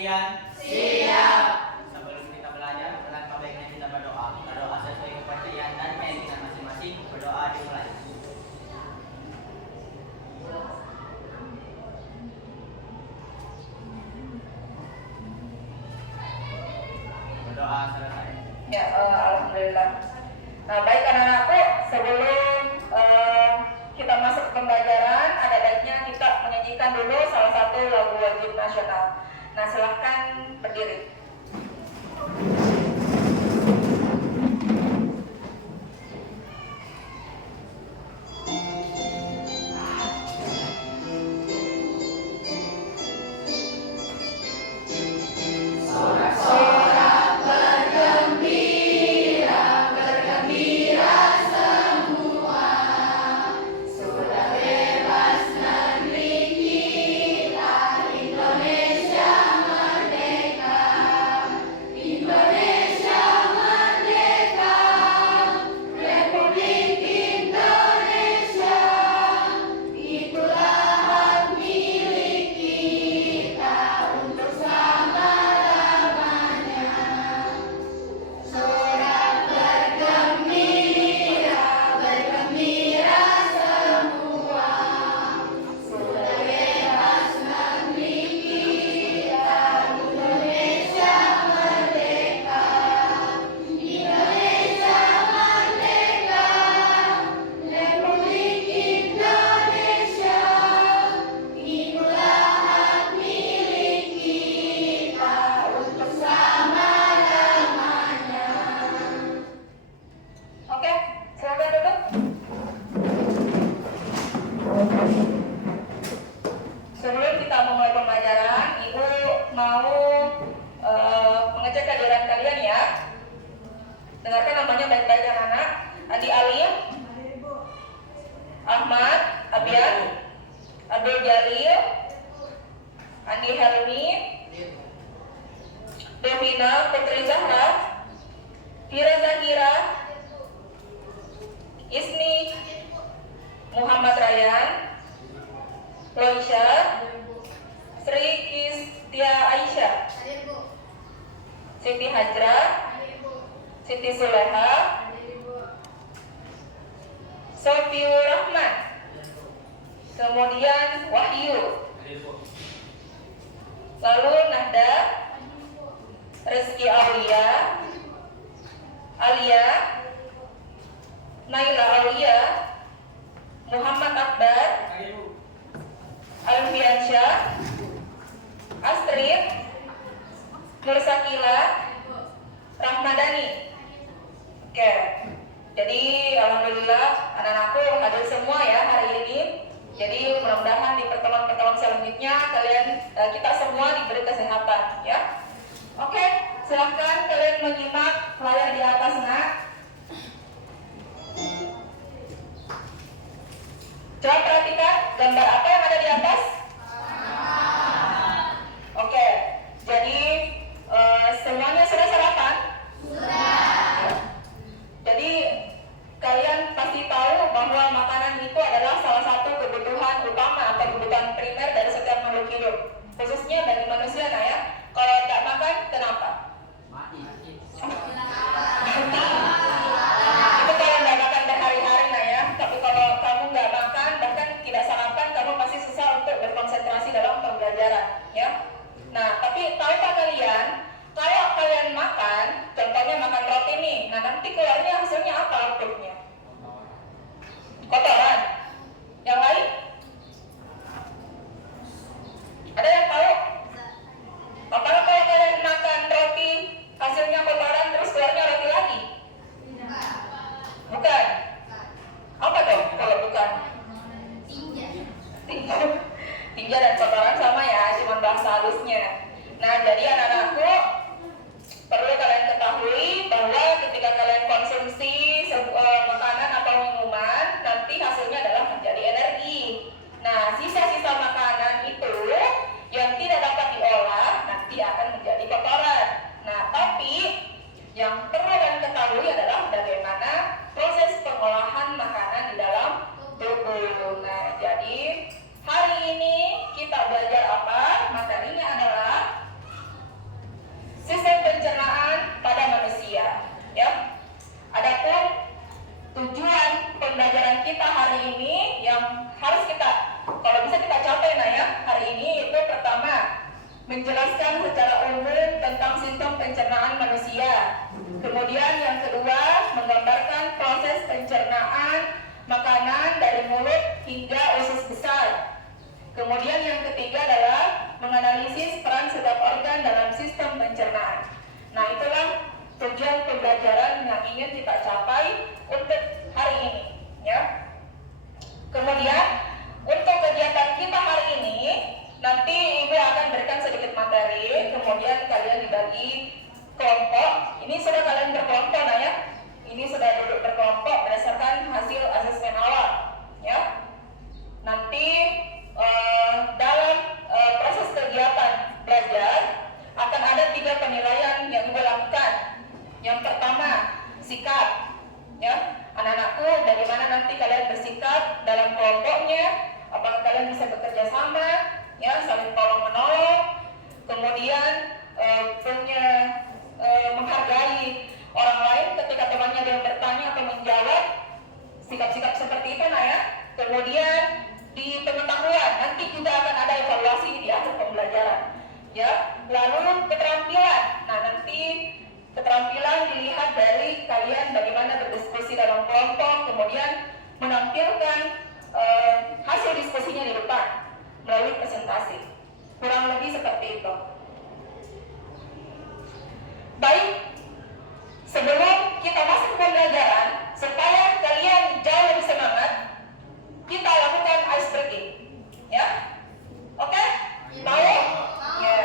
Ian? Siap. Sebelum kita belajar, alangkah baiknya kita berdoa. Berdoa sesuai kepercayaan dan keyakinan masing-masing. Berdoa dimulai. Berdoa selesai. Ya, alhamdulillah. Nah, baik anak-anakku, sebelum kita masuk ke pembelajaran, ada baiknya kita menyanyikan dulu salah satu lagu wajib nasional. Nah, silahkan berdiri. Sebelum kita memulai pembelajaran, Ibu mau mengecek kehadiran kalian ya. Dengarkan namanya baik-baik anak-anak. Adi Alim, Ahmad, Abian, Abdul Jalil, Andi Helmi, Devina Putri Zahra, Fira Zahira, Isni, Muhammad Rayyan, Loisha, Sri Kistia Aisyah, Siti Hajra, Siti Suleha, Sofiur Rahman, kemudian Wahyu, lalu Nahda, Rizky Aulia, Alia, Naila Aulia, Muhammad Akbar, Alfiansyah, Astrid, Nursakila, Rahmadani. Oke, jadi alhamdulillah anak-anakku hadir semua ya hari ini. Jadi mudah-mudahan di pertemuan-pertemuan selanjutnya kita semua diberi kesehatan ya. Oke, silahkan kalian menyimak layar di atas nak. Coba perhatikan gambar apa yang ada di atas. Oke, jadi semuanya sudah sarapan? Sudah. Jadi kalian pasti tahu bahwa makanan itu adalah salah satu kebutuhan utama atau kebutuhan primer dari setiap makhluk hidup, khususnya bagi manusia. Nah ya, kalau tidak makan kenapa? Mati. Itu kalau nggak makan berhari-hari nah ya. Tapi kalau kamu nggak makan bahkan tidak sarapan, kamu pasti susah untuk berkonsentrasi dalam pembelajaran ya. Nah, tapi tahukah kalian kalau kalian makan, contohnya makan roti nih, nah nanti keluarnya hasilnya apa outputnya? Kotoran. Yang lain? Ada yang tahu? Apakah kalau kalian makan roti hasilnya kotoran terus keluarnya roti lagi? Bukan. Apa dong kalau bukan? Tinja dan kotoran sama ya, cuma bahasa halusnya. Nah, jadi anak-anakku perlu kalian ketahui bahwa ketika kalian konsumsi makanan atau minuman, nanti hasilnya adalah menjadi energi. Nah, sisa-sisa makanan itu yang tidak dapat diolah nanti akan menjadi kotoran. Nah, tapi yang perlu kalian ketahui adalah bagaimana proses menjelaskan secara umum tentang sistem pencernaan manusia. Kemudian yang kedua, menggambarkan proses pencernaan makanan dari mulut hingga usus besar. Kemudian yang ketiga adalah menganalisis peran setiap organ dalam sistem pencernaan. Nah, itulah tujuan pembelajaran yang ingin kita capai untuk hari ini, ya. Kemudian untuk kegiatan kita hari ini, nanti Ibu akan berikan sedikit materi, kemudian kalian dibagi kelompok. Ini sudah kalian berkelompok, nah ya. Ini sudah duduk berkelompok berdasarkan hasil asesmen awal, ya. Nanti dalam proses kegiatan belajar akan ada 3 penilaian yang Ibu lakukan. Yang pertama, sikap, ya. Anak-anakku, bagaimana nanti kalian bersikap dalam kelompoknya? Apakah kalian bisa bekerja sama, ya, saling tolong menolong, kemudian punya menghargai orang lain ketika temannya ada yang bertanya atau menjawab, sikap-sikap seperti itu, nah ya. Kemudian di pengetahuan nanti juga akan ada evaluasi di akhir pembelajaran, ya. Lalu keterampilan, nah nanti keterampilan dilihat dari kalian bagaimana berdiskusi dalam kelompok, kemudian menampilkan hasil diskusinya di depan melalui presentasi. Kurang lebih seperti itu. Baik, sebelum kita masuk ke pembelajaran, supaya kalian jauh lebih semangat, kita lakukan ice breaking, ya. Oke? Mau? Ya.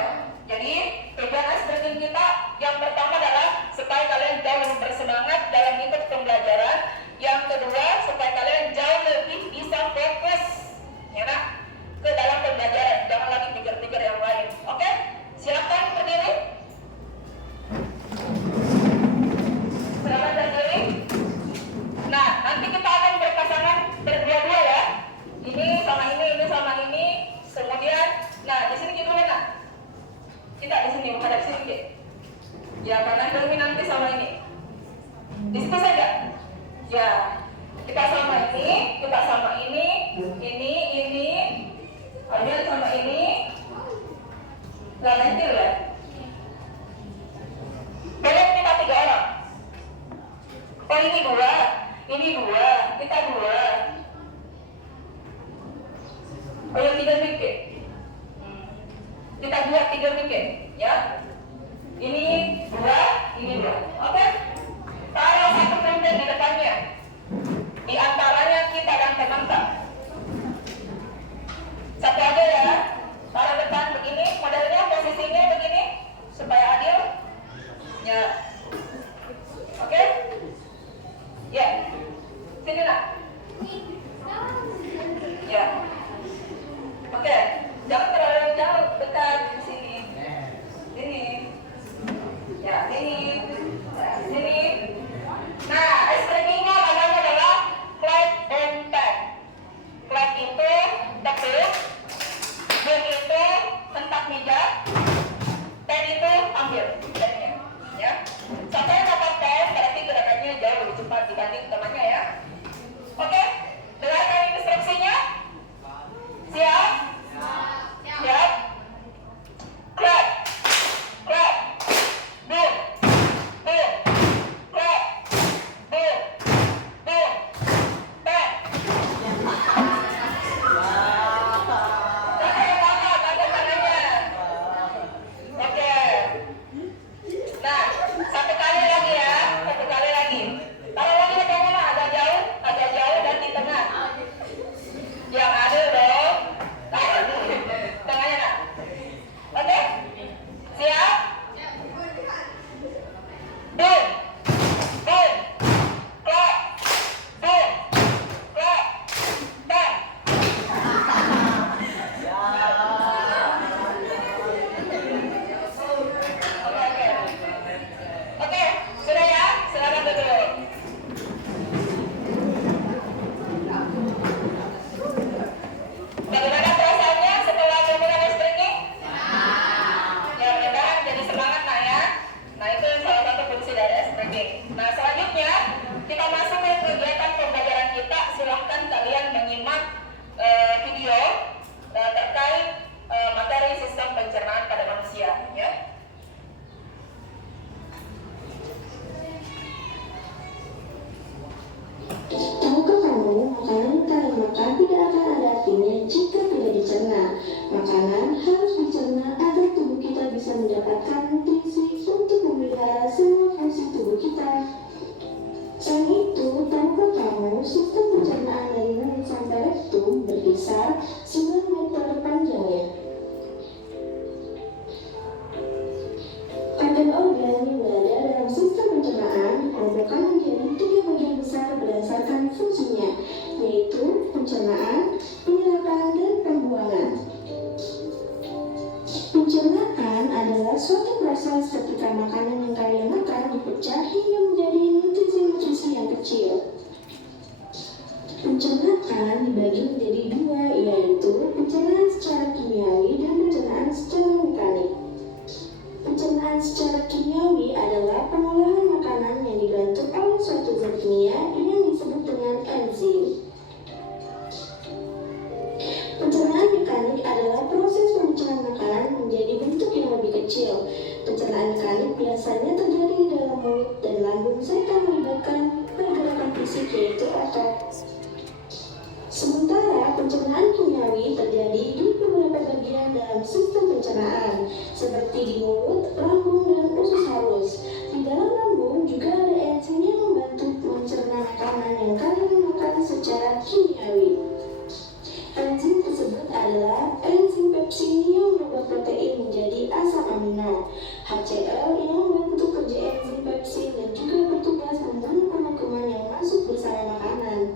Jadi tujuan ice breaking kita yang pertama adalah supaya kalian jauh lebih bersemangat dalam ikut pembelajaran. Yang kedua, supaya kalian jauh lebih bisa fokus, ya nak, ke dalam pembelajaran. Jangan lagi pikir-pikir yang lain. Oke? Silakan berdiri. Silakan berdiri. Nah, nanti kita akan berpasangan berdua-dua, ya. Ini sama ini sama ini. Kemudian, nah di sini kita lihat. Kita di sini menghadap sini, Ki. Ya, karena kami nanti sama ini. Di situ saja. Ya, kita sama ini, ini, ambil sama ini, nanti ya. Boleh kita 3 orang. Oh ini 2, kita 2. Oh yang 3 mikir. Kita 3 mikir, ya. Ini 2, ini 2. Oke? Taruh satu printer di depannya. Di antaranya kita dan teman-teman. Satu aja ya. Taruh depan begini, modelnya posisinya begini supaya adil. Ya. Oke? Ya. Sini nak. Ya. Oke. Jangan terlalu jauh, dekat di sini. Sini. Ya, sini. Ya, sini. Nah, ice breaking-nya namanya adalah clap and tap. Clap itu tepuk, boom itu hentak meja, tap itu ambil tapnya, ya. Sampai dapat tap berarti gerakannya jauh lebih cepat dibanding temannya, ya. Oke, dengarkan instruksinya. Siap? Ya. besar 9 meter panjangnya. Organ-organ yang berada dalam sistem pencernaan dikelompokkan menjadi 3 bagian besar berdasarkan fungsinya, yaitu pencernaan, penyerapan, dan pembuangan. Pencernaan adalah suatu proses ketika makanan yang kalian makan dipecah hingga menjadi nutrisi-nutrisi yang kecil. Pencernaan dibagi menjadi 2, yaitu pencernaan secara kimiawi dan pencernaan secara mekanik. Pencernaan secara kimiawi adalah pengolahan makanan yang dibantu oleh suatu zat kimia yang disebut dengan enzim. Pencernaan mekanik adalah proses pemecahan makanan menjadi bentuk yang lebih kecil. Pencernaan mekanik biasanya terjadi di dalam mulut dan lambung serta melibatkan pergerakan fisik, yaitu otot. Sementara pencernaan kimiawi terjadi di beberapa bagian dalam sistem pencernaan, seperti di mulut, lambung, dan usus halus. Di dalam lambung juga ada enzim yang membantu mencerna makanan yang kalian makan secara kimiawi. Enzim tersebut adalah enzim pepsin yang merubah protein menjadi asam amino, HCl yang membantu kerja enzim pepsin dan juga bertugas membunuh kuman-kuman yang masuk bersama makanan.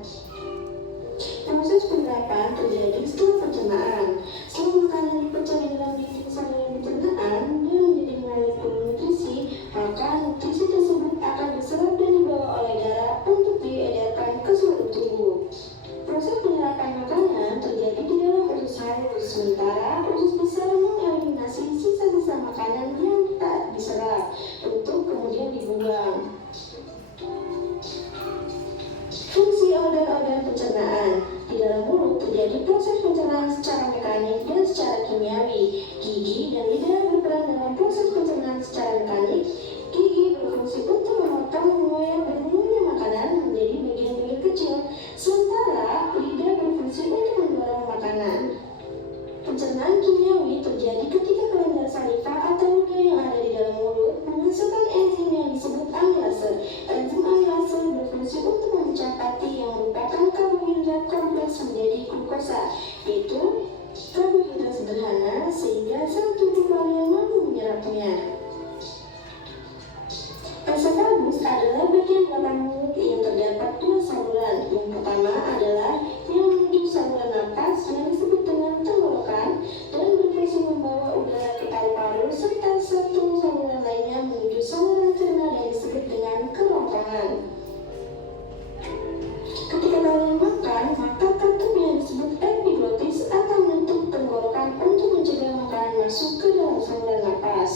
Proses penyerapan terjadi setelah pencernaan. Setelah makanan dipecah di dalam dinding saluran pencernaan dan menjadi molekul nutrisi, maka nutrisi tersebut akan diserap dan dibawa oleh darah untuk diedarkan ke seluruh tubuh. Proses penyerapan makanan terjadi di dalam usus halus, sementara usus besar mengeliminasi sisa-sisa makanan yang tak diserap untuk kemudian dibuang. Fungsi organ-organ pencernaan. Di dalam mulut terjadi proses pencernaan secara mekanik dan secara kimiawi. Gigi dan lidah berperan dalam proses pencernaan secara mekanik. Gigi berfungsi untuk memotong, mengoyak, dan mengunyah makanan menjadi bagian-bagian kecil, sementara lidah berfungsi untuk mendorong makanan. Pencernaan kimiawi terjadi ketika kelenjar saliva atau luda yang ada di dalam mulut menghasilkan enzim yang disebut amilase. Enzim amilase berfungsi untuk memecah pati yang merupakan karbohidrat kompleks menjadi glukosa, yaitu karbohidrat sederhana, sehingga sel tubuh kalian mampu menyerapnya. Esofagus adalah bagian belakang mulut yang terdapat 2 saluran. Yang pertama adalah yang menuju saluran napas yang disebut dengan tenggorokan dan berfungsi membawa udara ke paru-paru, serta satu saluran lainnya menuju saluran cerna yang disebut dengan kerongkongan. Ketika kalian makan, maka katup yang disebut epiglotis akan menutup tenggorokan untuk mencegah makanan masuk ke dalam saluran napas.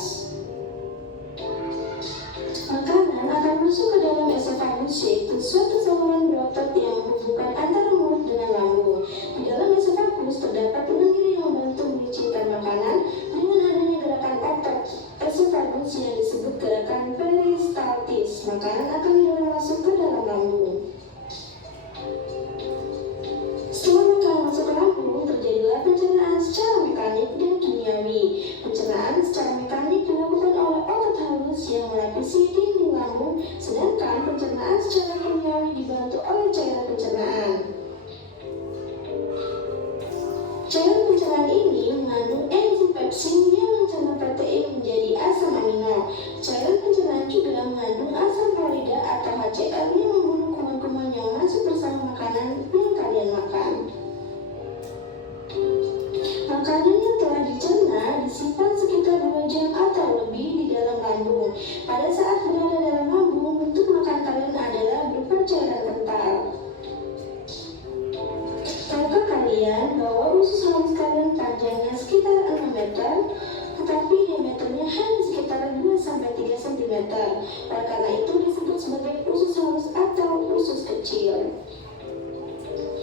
Makanan akan masuk ke dalam esofagus, yaitu suatu saluran berotot yang menghubungkan antara mulut dengan lambung. Di dalam esofagus terdapat lendir yang membantu melicinkan makanan dengan adanya gerakan otot esofagus yang disebut gerakan peristaltis. Makanan akan didorong masuk ke dalam lambung. Setelah makanan masuk ke lambung, terjadilah pencernaan secara mekanik dan kimiawi. Pencernaan secara mekanik dilakukan oleh otot halus yang melapisi dinding lambung, sedangkan pencernaan secara kimiawi dibantu oleh cairan pencernaan. Cairan pencernaan ini mengandung enzim pepsin yang mencerna protein menjadi asam amino. Cairan pencernaan juga mengandung asam klorida atau HCl yang membunuh kuman-kuman yang masuk bersama makanan yang kalian makan. Makanan yang telah dicerna disimpan sekitar 2 jam atau lebih di dalam lambung. Pada saat berada dalam lambung, bentuk makan kalian adalah berupa cairan kental. Tahukah kalian bahwa usus halus kalian panjangnya sekitar 6 meter, tetapi diameternya hanya sekitar 2-3 cm. Oleh karena itu disebut sebagai usus halus atau usus kecil.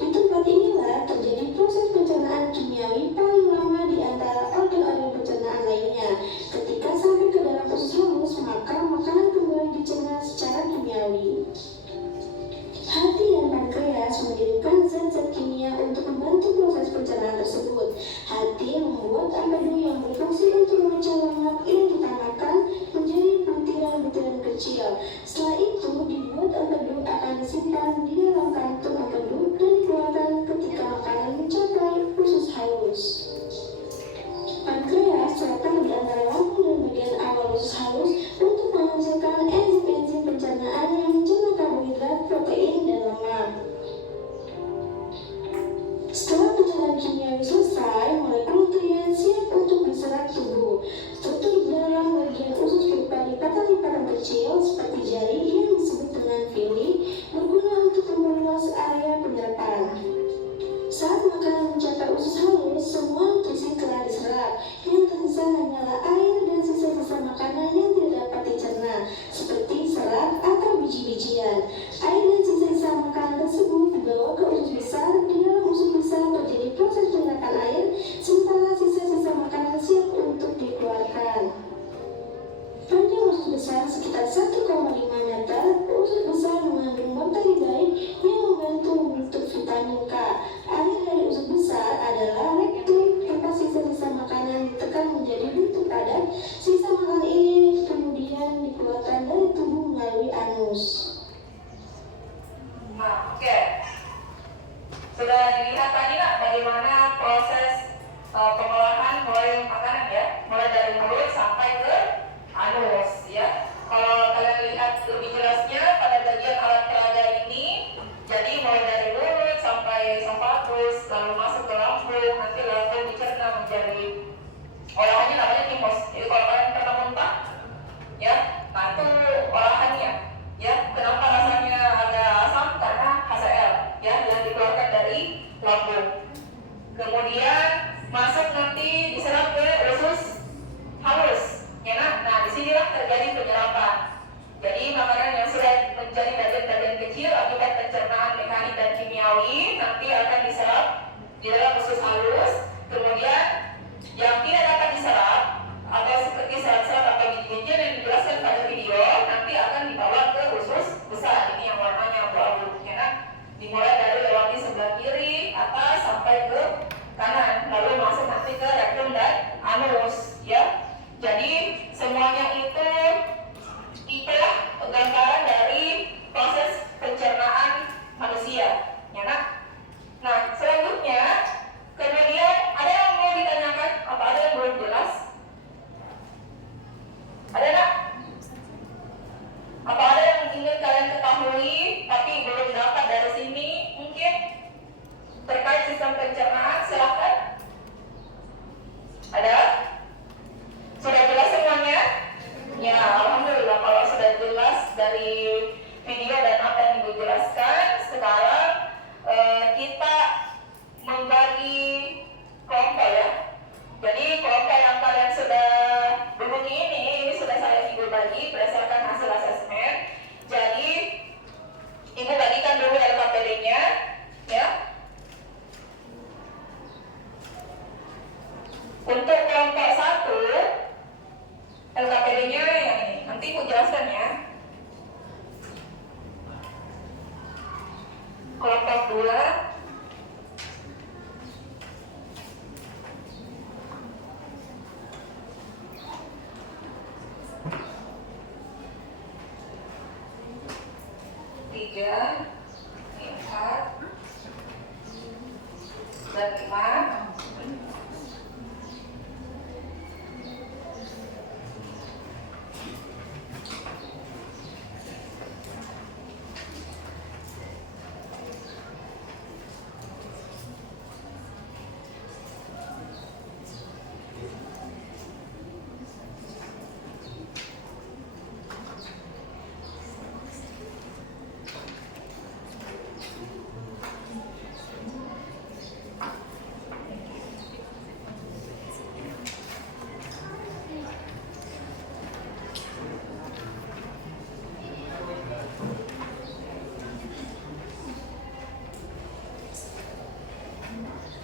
Di tempat inilah terjadi proses pencernaan kimiawi paling lama di antara organ-organ pencernaan lainnya. Ketika sampai ke dalam usus halus, maka makanan kembali dicerna secara kimiawi. Hati dan pankreas mengirimkan zat-zat kimia untuk membantu proses pencernaan tersebut. Hati membuat empedu yang berfungsi untuk memecah lemak yang ditamatkan menjadi butiran-butiran kecil. Setelah itu dibuat empedu akan disimpan di dalam kantung empedu dan dikeluarkan ketika makanan mencapai Olahannya namanya timos. Jadi kalau kalian pernah muntah, ya, nah itu olahannya. Ya, kenapa rasanya ada asam? Karena HCl, ya, yang dikeluarkan dari lambung. Kemudian masuk nanti diserap ke usus halus. Ya, nah disinilah terjadi penyerapan. Jadi makanan yang sudah menjadi bagian-bagian kecil akibat pencernaan mekanik dan kimiawi nanti akan diserap di dalam usus halus. Kemudian yang tidak dapat diserap atau seperti serat-serat atau biji-bijian yang dijelaskan pada video nanti akan dibawa ke usus besar. Ini yang warnanya abu-abu, ya kan? Dimulai dari lewati sebelah kiri atas sampai ke kanan, lalu masuk nanti ke rektum dan anus, ya. Jadi semuanya itu itulah gambaran dari proses pencernaan manusia, ya kan? Nah, selanjutnya kemudian ada yang mau ditanyakan? Apa ada yang belum jelas? Ada nggak? Apa ada yang ingin kalian ketahui tapi belum dapat dari sini? Mungkin terkait sistem pencernaan, silahkan. Ada? Sudah jelas semuanya? Ya, alhamdulillah kalau sudah jelas dari video dan apa yang Ibu jelaskan. Sekarang kita membagi kelompok, ya. Jadi kelompok yang kalian sudah hubungi ini sudah saya Ibu bagi berdasarkan hasil asesmen. Jadi Ibu bagikan dulu LKPD-nya, ya. Untuk kelompok 1 LKPD-nya yang ini, nanti Ibu jelaskan, ya. Kelompok 2 3, 4, dan 5.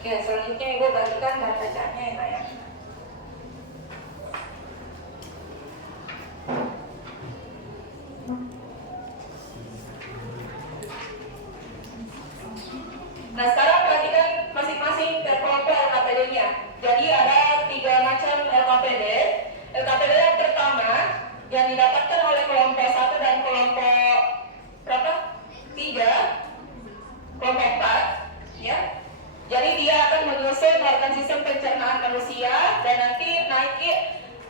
Oke, selanjutnya Ibu bagikan dan bacanya, ya, Pak, ya. Nah, sekarang perhatikan masing-masing kelompok LKPD-nya. Jadi ada 3 macam LKPD. LKPD yang pertama yang didapatkan oleh kelompok 1 dan kelompok berapa? 3, kelompok 4, ya. Jadi dia akan menyusun organ sistem pencernaan manusia dan nanti naiki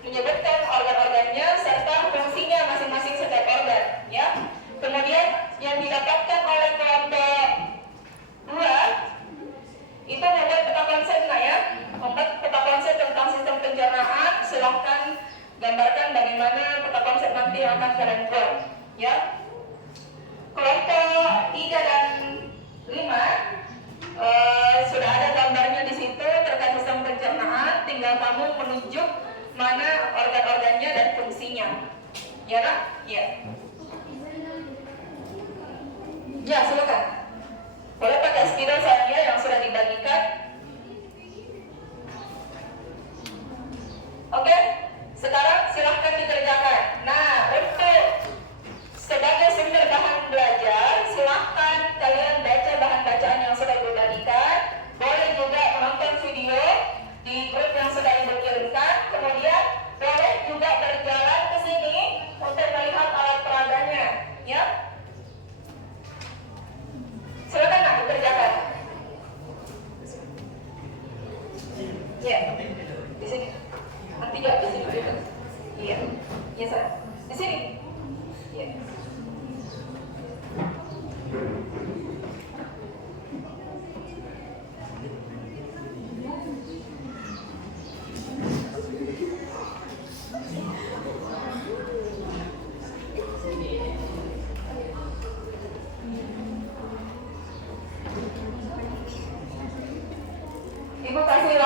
menyebutkan organ-organnya serta fungsinya masing-masing setiap organ, ya. Kemudian yang didapatkan oleh kelompok 2 itu membuat peta konsep, nah, ya. Membuat peta konsep tentang sistem pencernaan. Silahkan gambarkan bagaimana peta konsep nanti yang akan kalian buat, ya. Kelompok 3 dan 5 sudah ada gambarnya di situ terkait sistem pencernaan, tinggal kamu menunjuk mana organ-organnya dan fungsinya, ya kan? Ya. Ya, silakan. Boleh pakai spidol saya yang sudah dibagikan. Oke, sekarang silahkan dikerjakan. Nah, untuk sebagai sumber bahan belajar, silahkan kalian baca bahan bacaan yang sudah Ibu bagikan. Boleh juga menonton video di grup yang sudah Ibu kirimkan. Kemudian boleh juga berjalan ke sini untuk melihat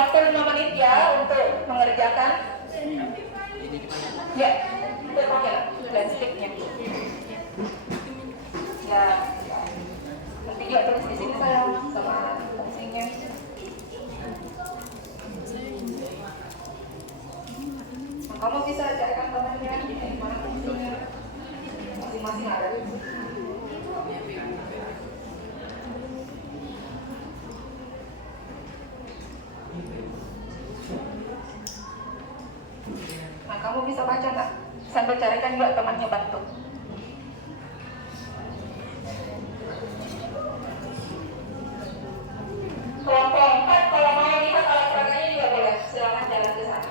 waktu 5 menit ya untuk mengerjakan. Ya, itu pakai lens sticknya. Ya, nanti dia tulis di sini sayang sama fungsinya. Nah, kamu bisa carikan temannya di mana fungsinya. Masing-masing ada. Nah, kamu bisa baca nggak? Sambil carikan juga temannya bantu. Kelompok 4 kalau mau lihat alat peraganya juga boleh. Silakan jalan ke sana.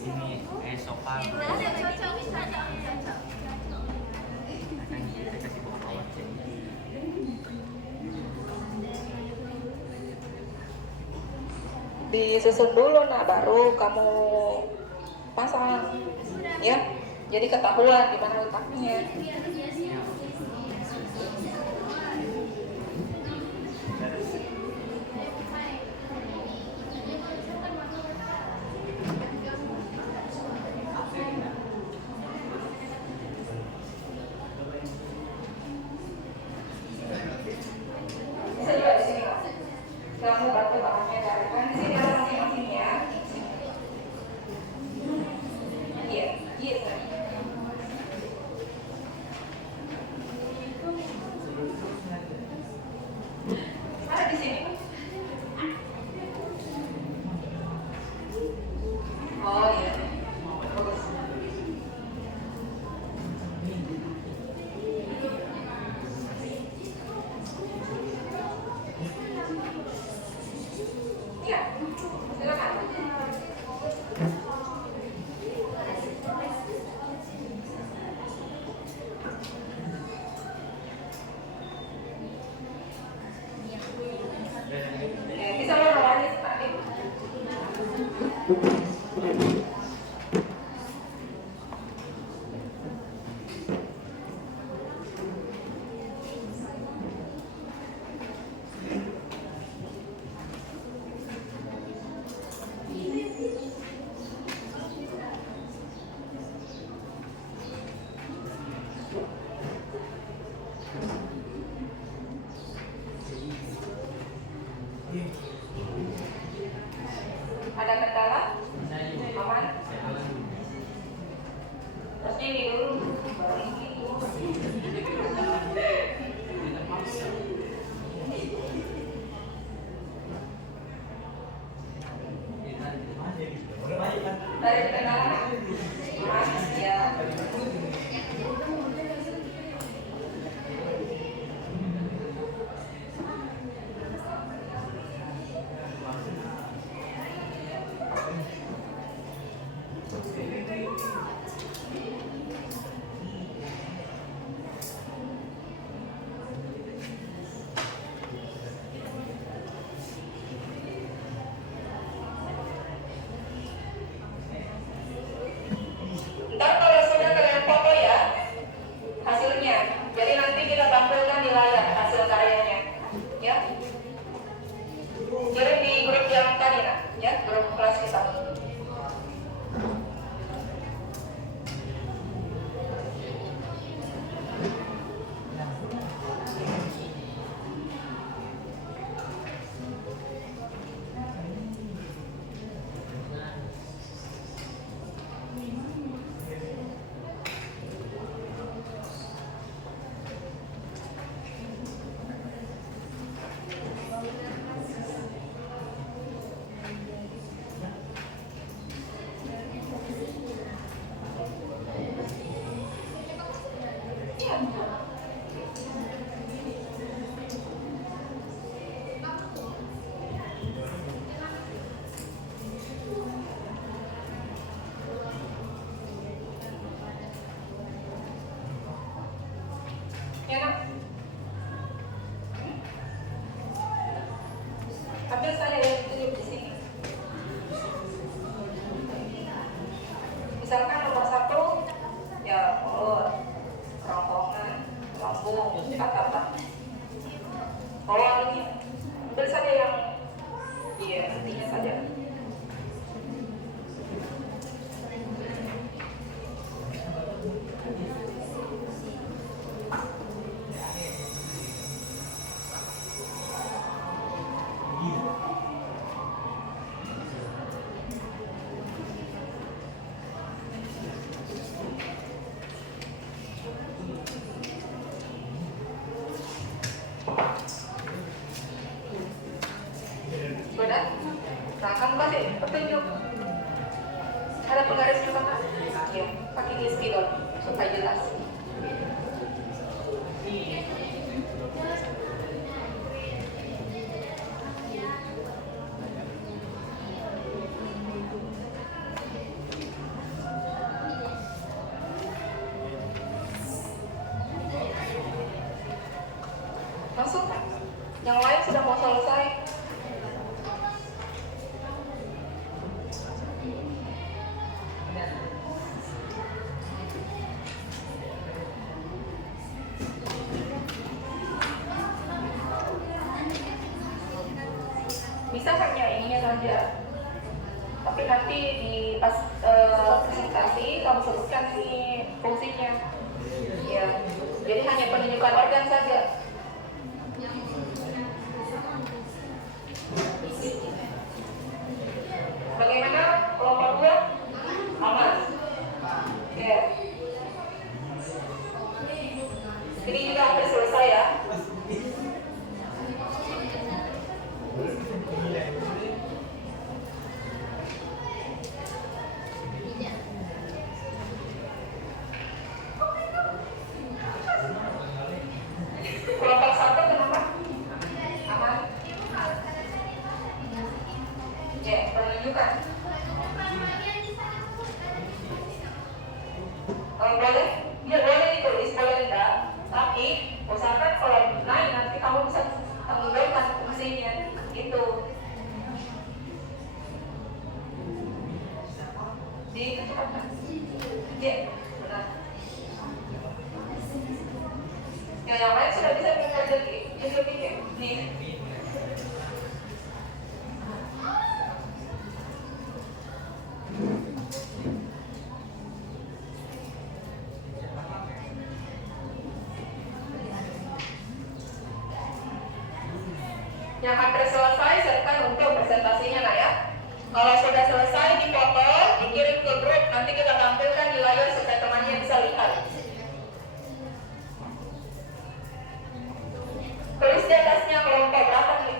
Ini sofa. Disusun dulu, nah baru kamu pasang, ya. Jadi ketahuan di mana letaknya. Bisa juga di sini, Kak. Kamu bantu bahannya carikan di sini ada masing-masing ya. Iya, iya. Ya nak? Ambil saya yang ditunjuk di sini. Misalkan nomor 1, ya mulut, kerongkongan, lambung, apa? Oh ini, ambil saja yang, iya intinya saja. Sudah? Nah, kamu kasih petunjuk. Ada penggaris juga kan? Ya, pakai di spidol supaya jelas. Masuk kan? Yang lain sudah mau selesai. Bisa hanya ininya saja, tapi nanti di pas presentasi kamu sebutkan ini fungsinya. Ya, jadi hanya penunjukan organ saja. Bagaimana kelompok 2? Aman. Ya. Ini juga hampir selesai ya. Kelompok 1 kenapa? Aman. Ya, penunjukan. Boleh? Ya boleh ditulis, boleh tidak. Tapi usahakan kalau naik nanti kamu bisa tanggungan fungsinya. Gitu. Dikecepatan. Ya, benar. Ya, yang lain sudah bisa mengajar di yang hampir selesai silakan untuk presentasinya lah ya. Kalau sudah selesai dipoto, dikirim ke grup, nanti kita tampilkan di layar supaya temannya bisa lihat. Tulis di atasnya kelompok berapa nih?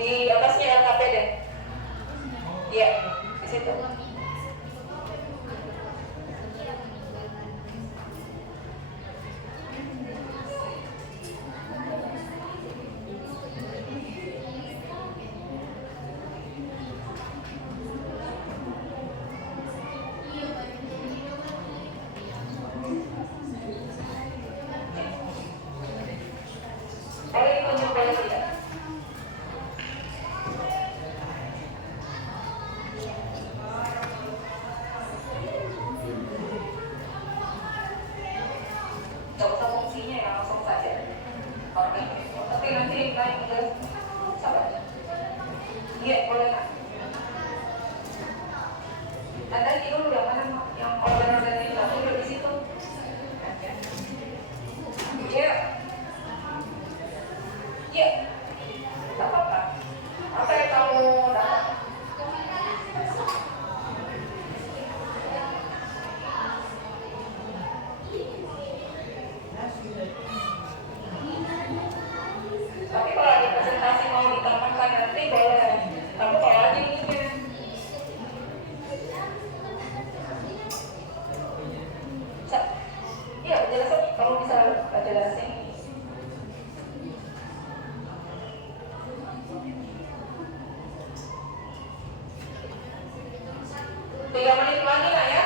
Di atasnya LKPD. Iya, di situ. Boleh ditunjuk, boleh tidak? Gak usah fungsinya ya, langsung saja. Oke, tapi nanti naik ke sabar. Iya, boleh kan? Anda ini dulu yang mana, yang organ-organ ini aku udah di situ. Iya. Iya. Tak apa-apa. Apa yang kamu dapat? Tapi kalau ada presentasi mau ditambahkan nanti boleh. Kamu kalau aja ini. Iya, jelasin. Kamu bisa jelasin. Tiga menit lagi lah ya.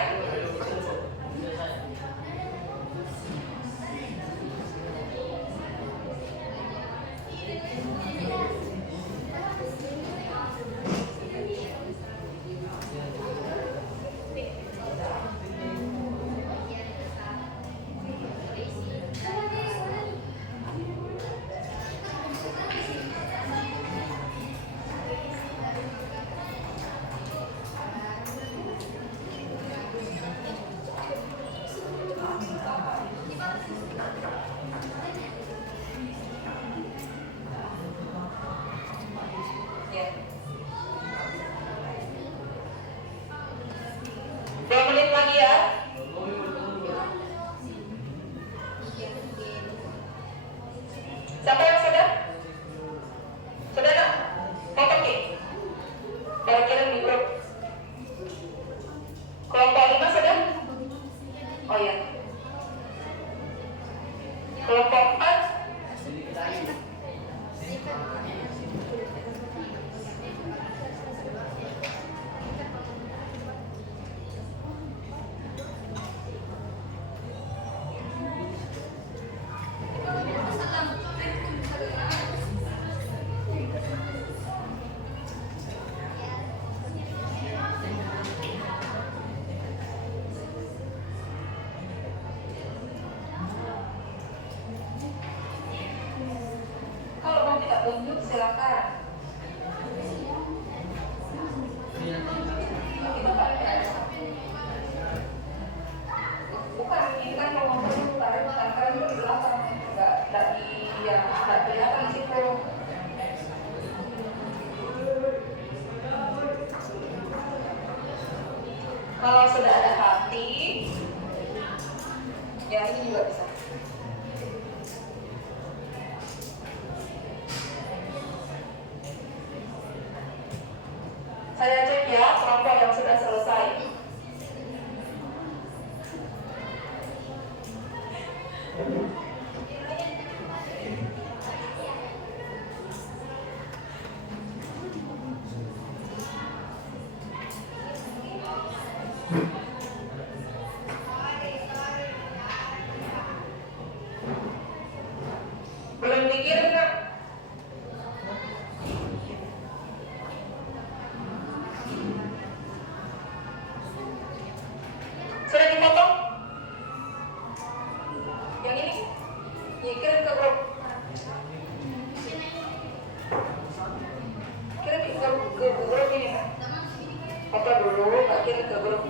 Kelompok 4. Kalau mau tidak tunjuk silakan. Itu pakai bukan ini kan mau ngomong tarik tangan di belakang nggak di ya nggak kelihatan di situ. Kalau sudah ada hati, ya ini juga bisa. Saya cek ya kelompok yang sudah selesai. Belum dikirim kan? Sudah dipotong? Yang ini? Ya, kirim ke grup. Kirim ke grup ini kan? Foto dulu, nggak kirim ke grup.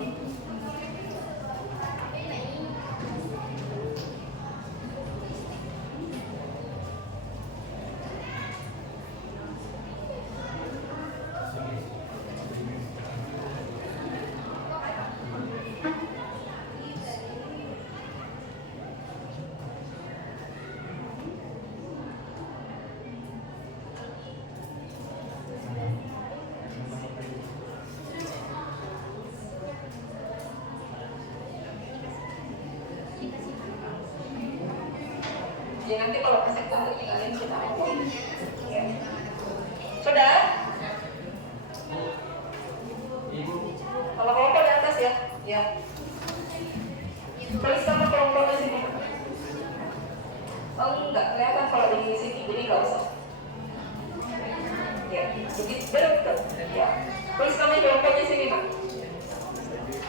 Ya, nanti kalau kasih kontak tinggalin kita. Ya. Sudah? Kalau kelompok di atas ya. Ya. Tulis sama kelompok di sini. Oh enggak, kelihatan kalau di sini, jadi nggak usah. Ya, begitu betul. Ya. Tulis nama kelompok di sini, Pak.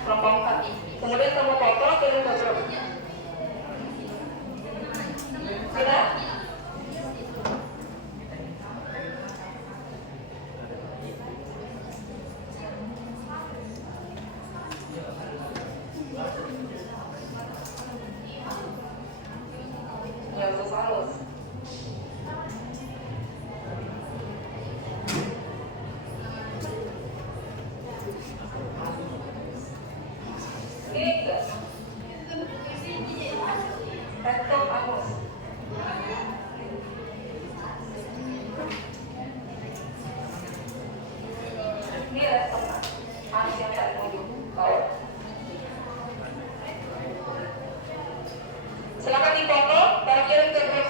Kelompok 4. Kemudian kamu foto kirim ke grup. Sudah? Ya, harus. Ini enggak. Laptop Agus. Ini laptop Agus yang tak tunjuk. Kau. Silakan dipoto, baru kirim ke grup.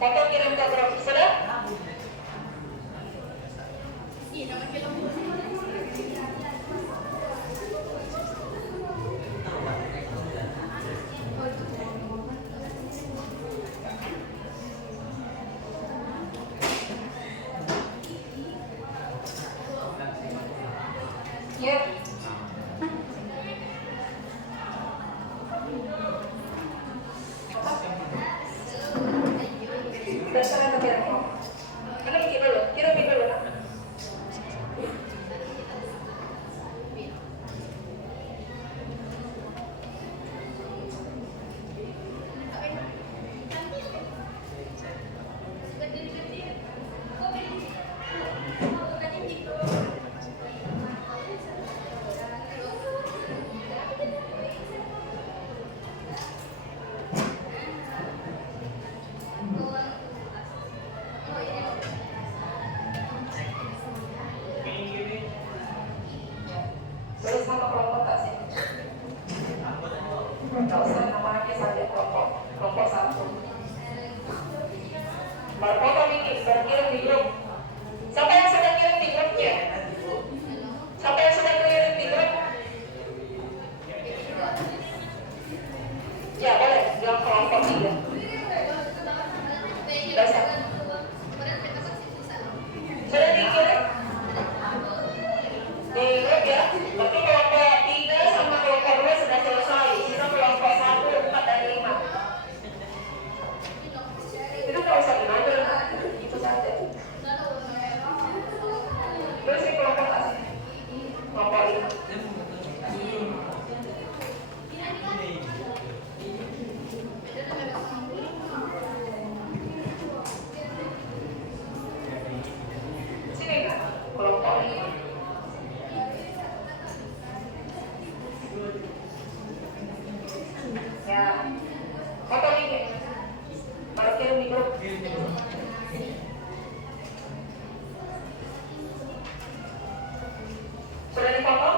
Foto kirim ke grup. Sudah? Ya. Dasarnya ke kirim. Ini kirim dulu. Tulis nama kelompok tak sih? Nggak usah namanya saja kelompok 1. Baru foto nih, baru kirim di grup. Siapa yang sudah kirim di grupnya? Siapa yang sudah kirim di grup? Ya boleh, bilang kelompok 3. Bisa. Sudah dikirim? Di grup ya? Berarti kelompok 3 sama kelompok 2 sudah selesai. Sisa kelompok 1, 4, dan 5. Itu nggak usah diambil, itu saja. Terus di kelompok apa? Kelompok 5. Sini nggak? Kelompok 5. Ya, foto ini. Baru kirim di grup. Sudah difoto?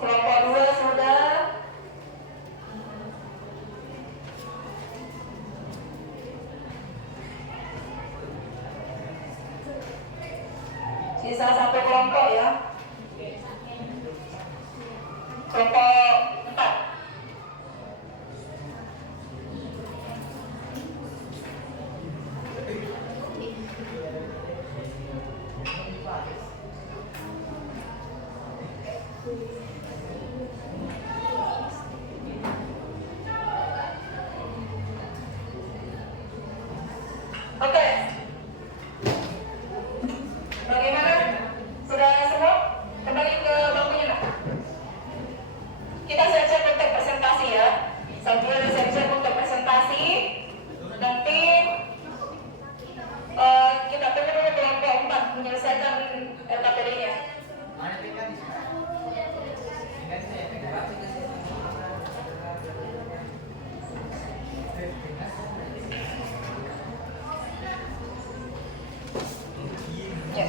Kelompok 2 sudah. Sisa 1 kelompok ya. Kelompok 4. Oke. Bagaimana? Sudah semua? Kembali ke bangkunya nak? Kita siap-siap untuk presentasi ya. Sambil siap-siap untuk presentasi, nanti kita tunggu dulu kelompok 4 menyelesaikan RKPD-nya. Mana tinggal di sana? Tinggal di sana. Ya.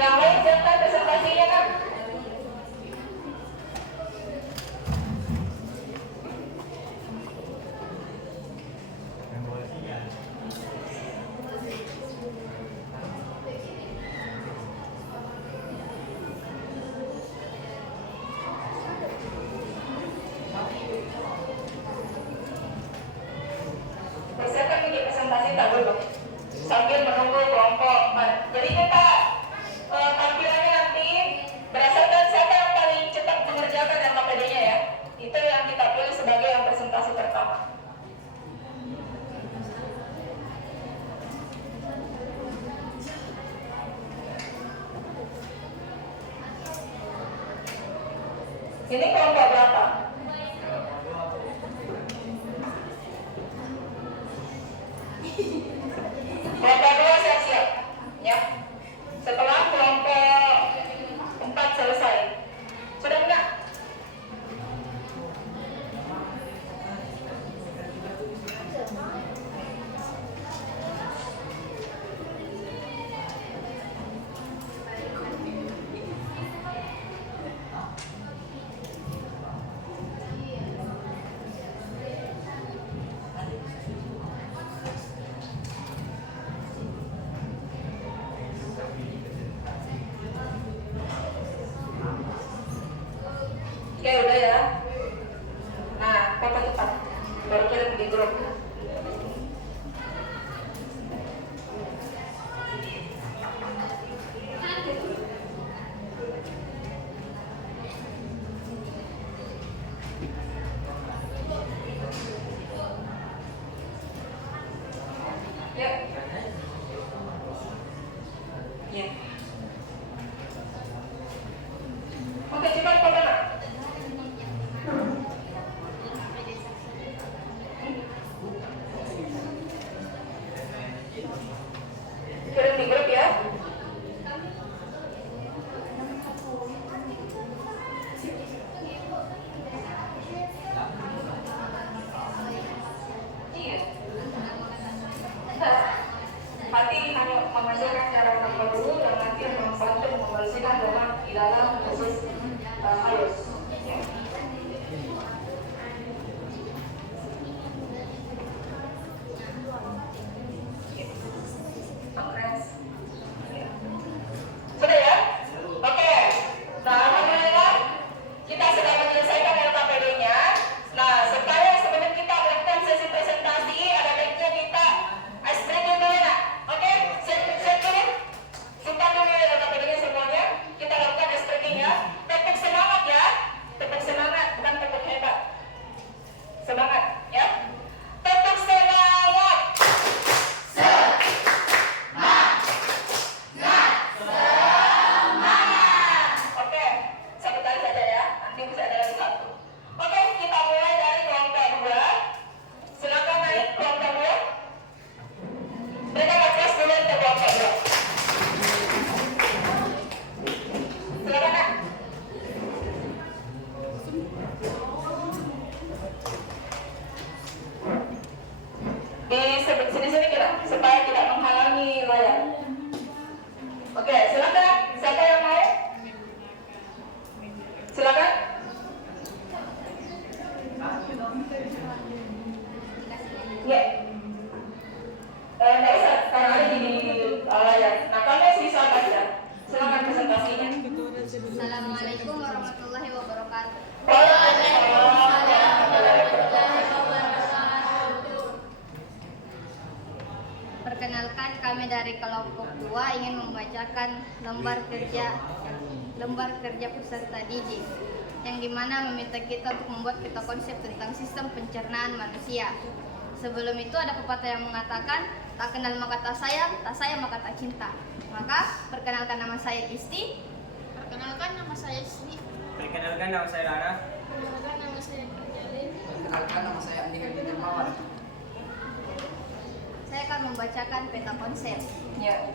Yang lain siapkan presentasinya kan? Persiapkan bikin presentasi tak dulu sambil menunggu kelompok 4. Jadi kita tampilannya nanti berdasarkan siapa yang paling cepat mengerjakan RKPD-nya ya. Itu yang kita pilih sebagai yang presentasi pertama. Ini kelompok berapa? Kelompok 2 siap-siap ya. Setelah kelompok 4 selesai. Sudah enggak? Oke, udah ya. Nah, foto cepat. Baru kirim di grup. Ya. Ya. Oke, cepat foto nak. Kirim di grup ya. supaya tidak menghalangi layar. Oke, silakan. Siapa yang mau? Silakan. Ya. Nggak usah, karena ada di layar. Nah, kamu sisa saja. Silakan presentasinya. Assalamualaikum warahmatullahi wabarakatuh. Waalaikumsalam warahmatullahi wabarakatuh. Perkenalkan, kami dari kelompok 2 ingin membacakan lembar kerja peserta didik yang dimana meminta kita untuk membuat peta konsep tentang sistem pencernaan manusia. Sebelum itu ada pepatah yang mengatakan, tak kenal maka tak sayang maka tak cinta. Maka perkenalkan, nama saya Isti. Perkenalkan, nama saya Sri. Perkenalkan, nama saya Rana. Perkenalkan, nama saya Jalin. Perkenalkan, nama saya Andi Hadi Dermawan. Saya akan membacakan peta konsep. Ya.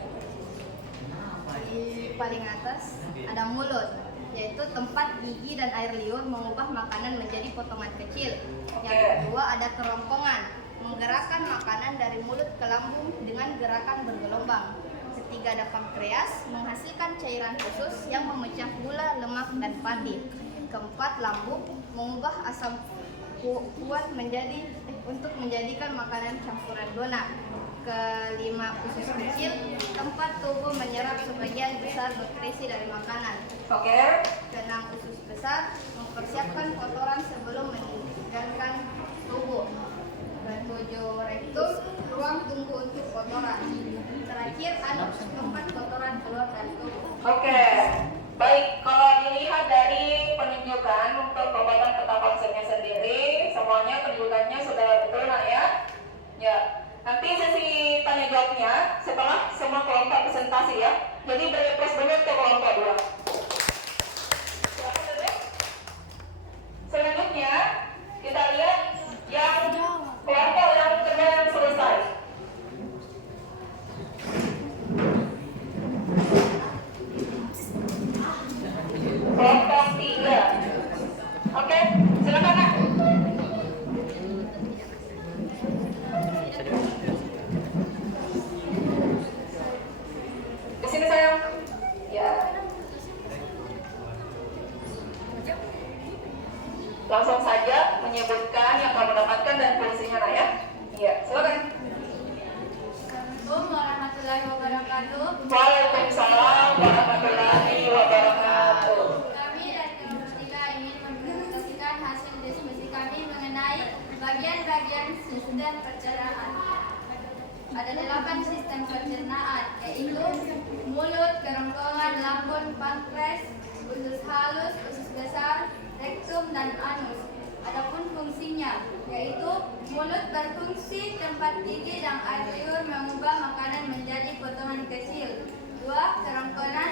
Di paling atas ada mulut, yaitu tempat gigi dan air liur mengubah makanan menjadi potongan kecil. Yang kedua ada kerongkongan, menggerakkan makanan dari mulut ke lambung dengan gerakan bergelombang. Ketiga ada pankreas, menghasilkan cairan khusus yang memecah gula, lemak, dan pati. Keempat, lambung, mengubah asam kuat untuk menjadikan makanan campuran donat. Kelima, usus kecil, tempat tubuh menyerap sebagian besar nutrisi dari makanan. Oke. Keenam, usus besar, mempersiapkan kotoran sebelum meninggalkan tubuh. Ketujuh, rektum, ruang tunggu untuk kotoran. Terakhir, anus, tempat kotoran keluar dari tubuh. Oke. Baik, kalau dilihat dari penunjukan untuk pembuatan peta konsepnya sendiri, semuanya penunjukannya sudah betul, nak ya? Ya. Nanti sesi tanya jawabnya setelah semua kelompok presentasi ya. Jadi beri plus dulu ke kelompok 2. Selanjutnya kita lihat yang kelompok yang kerja yang selesai. Kelompok 3. Oke, silakan nak. Di sini sayang. Ya. Langsung saja menyebutkan yang kamu dapatkan dan fungsinya, nak ya. Iya, silakan. Assalamualaikum warahmatullahi wabarakatuh. Waalaikumsalam warahmatullahi wabarakatuh. Kami dari kelompok 3 ingin mempresentasikan hasil diskusi kami mengenai bagian-bagian sistem pencernaan. Ada 8 sistem pencernaan, yaitu mulut, kerongkongan, lambung, pankreas, usus halus, usus besar, rektum, dan anus. Adapun fungsinya, yaitu mulut berfungsi tempat gigi dan air liur mengubah makanan menjadi potongan kecil. 2. Kerongkongan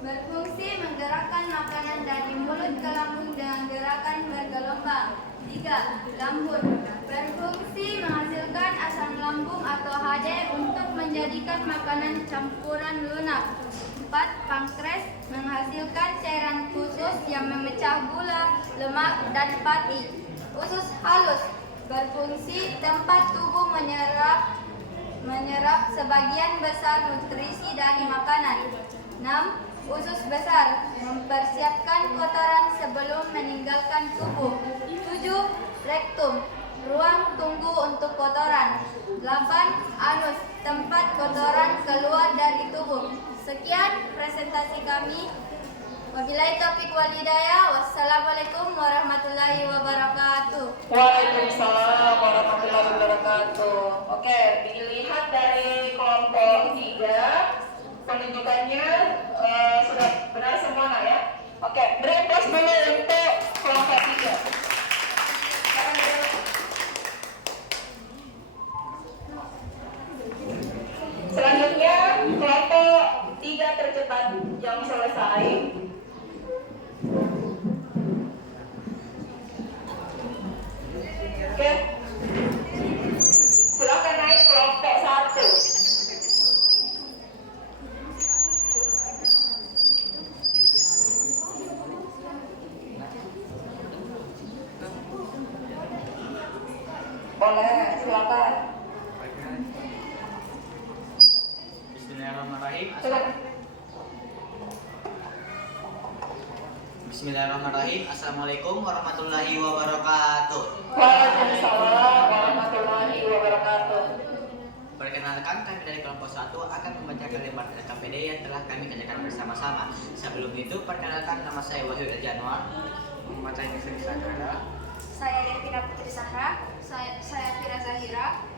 berfungsi menggerakkan makanan dari mulut ke lambung dengan gerakan bergelombang. 3. Lambung berfungsi menghasilkan asam lambung atau HD untuk menjadikan makanan campuran lunak. 4. Pankreas menghasilkan cairan khusus yang memecah gula, lemak, dan pati. Usus halus berfungsi tempat tubuh menyerap sebagian besar nutrisi dari makanan. 6. Usus besar mempersiapkan kotoran sebelum meninggalkan tubuh. 7. Rektum, ruang tunggu untuk kotoran. 8. Anus, tempat kotoran keluar dari tubuh. Sekian presentasi kami. Wabillahi taufiq wal hidayah. Wassalamualaikum warahmatullahi wabarakatuh. Waalaikumsalam warahmatullahi wabarakatuh. Oke, dilihat dari kelompok 3, penunjukannya sudah benar semua, nak ya? Oke, beri plus dulu untuk kelompok 3. Selanjutnya kelompok 3 tercepat yang selesai. Oke, silakan naik kelompok 1. Boleh, silakan. Bismillahirrahmanirrahim. Silakan. Bismillahirrahmanirrahim. Assalamualaikum warahmatullahi wabarakatuh. Waalaikumsalam warahmatullahi wabarakatuh. Perkenalkan, kami dari kelompok 1 akan membacakan lembar LKPD yang telah kami kerjakan bersama-sama. Sebelum itu, perkenalkan, nama saya Wahyu Januar. Membaca Indonesia Sagara. Saya Devina Putri Sahra. Saya Fira Zahira.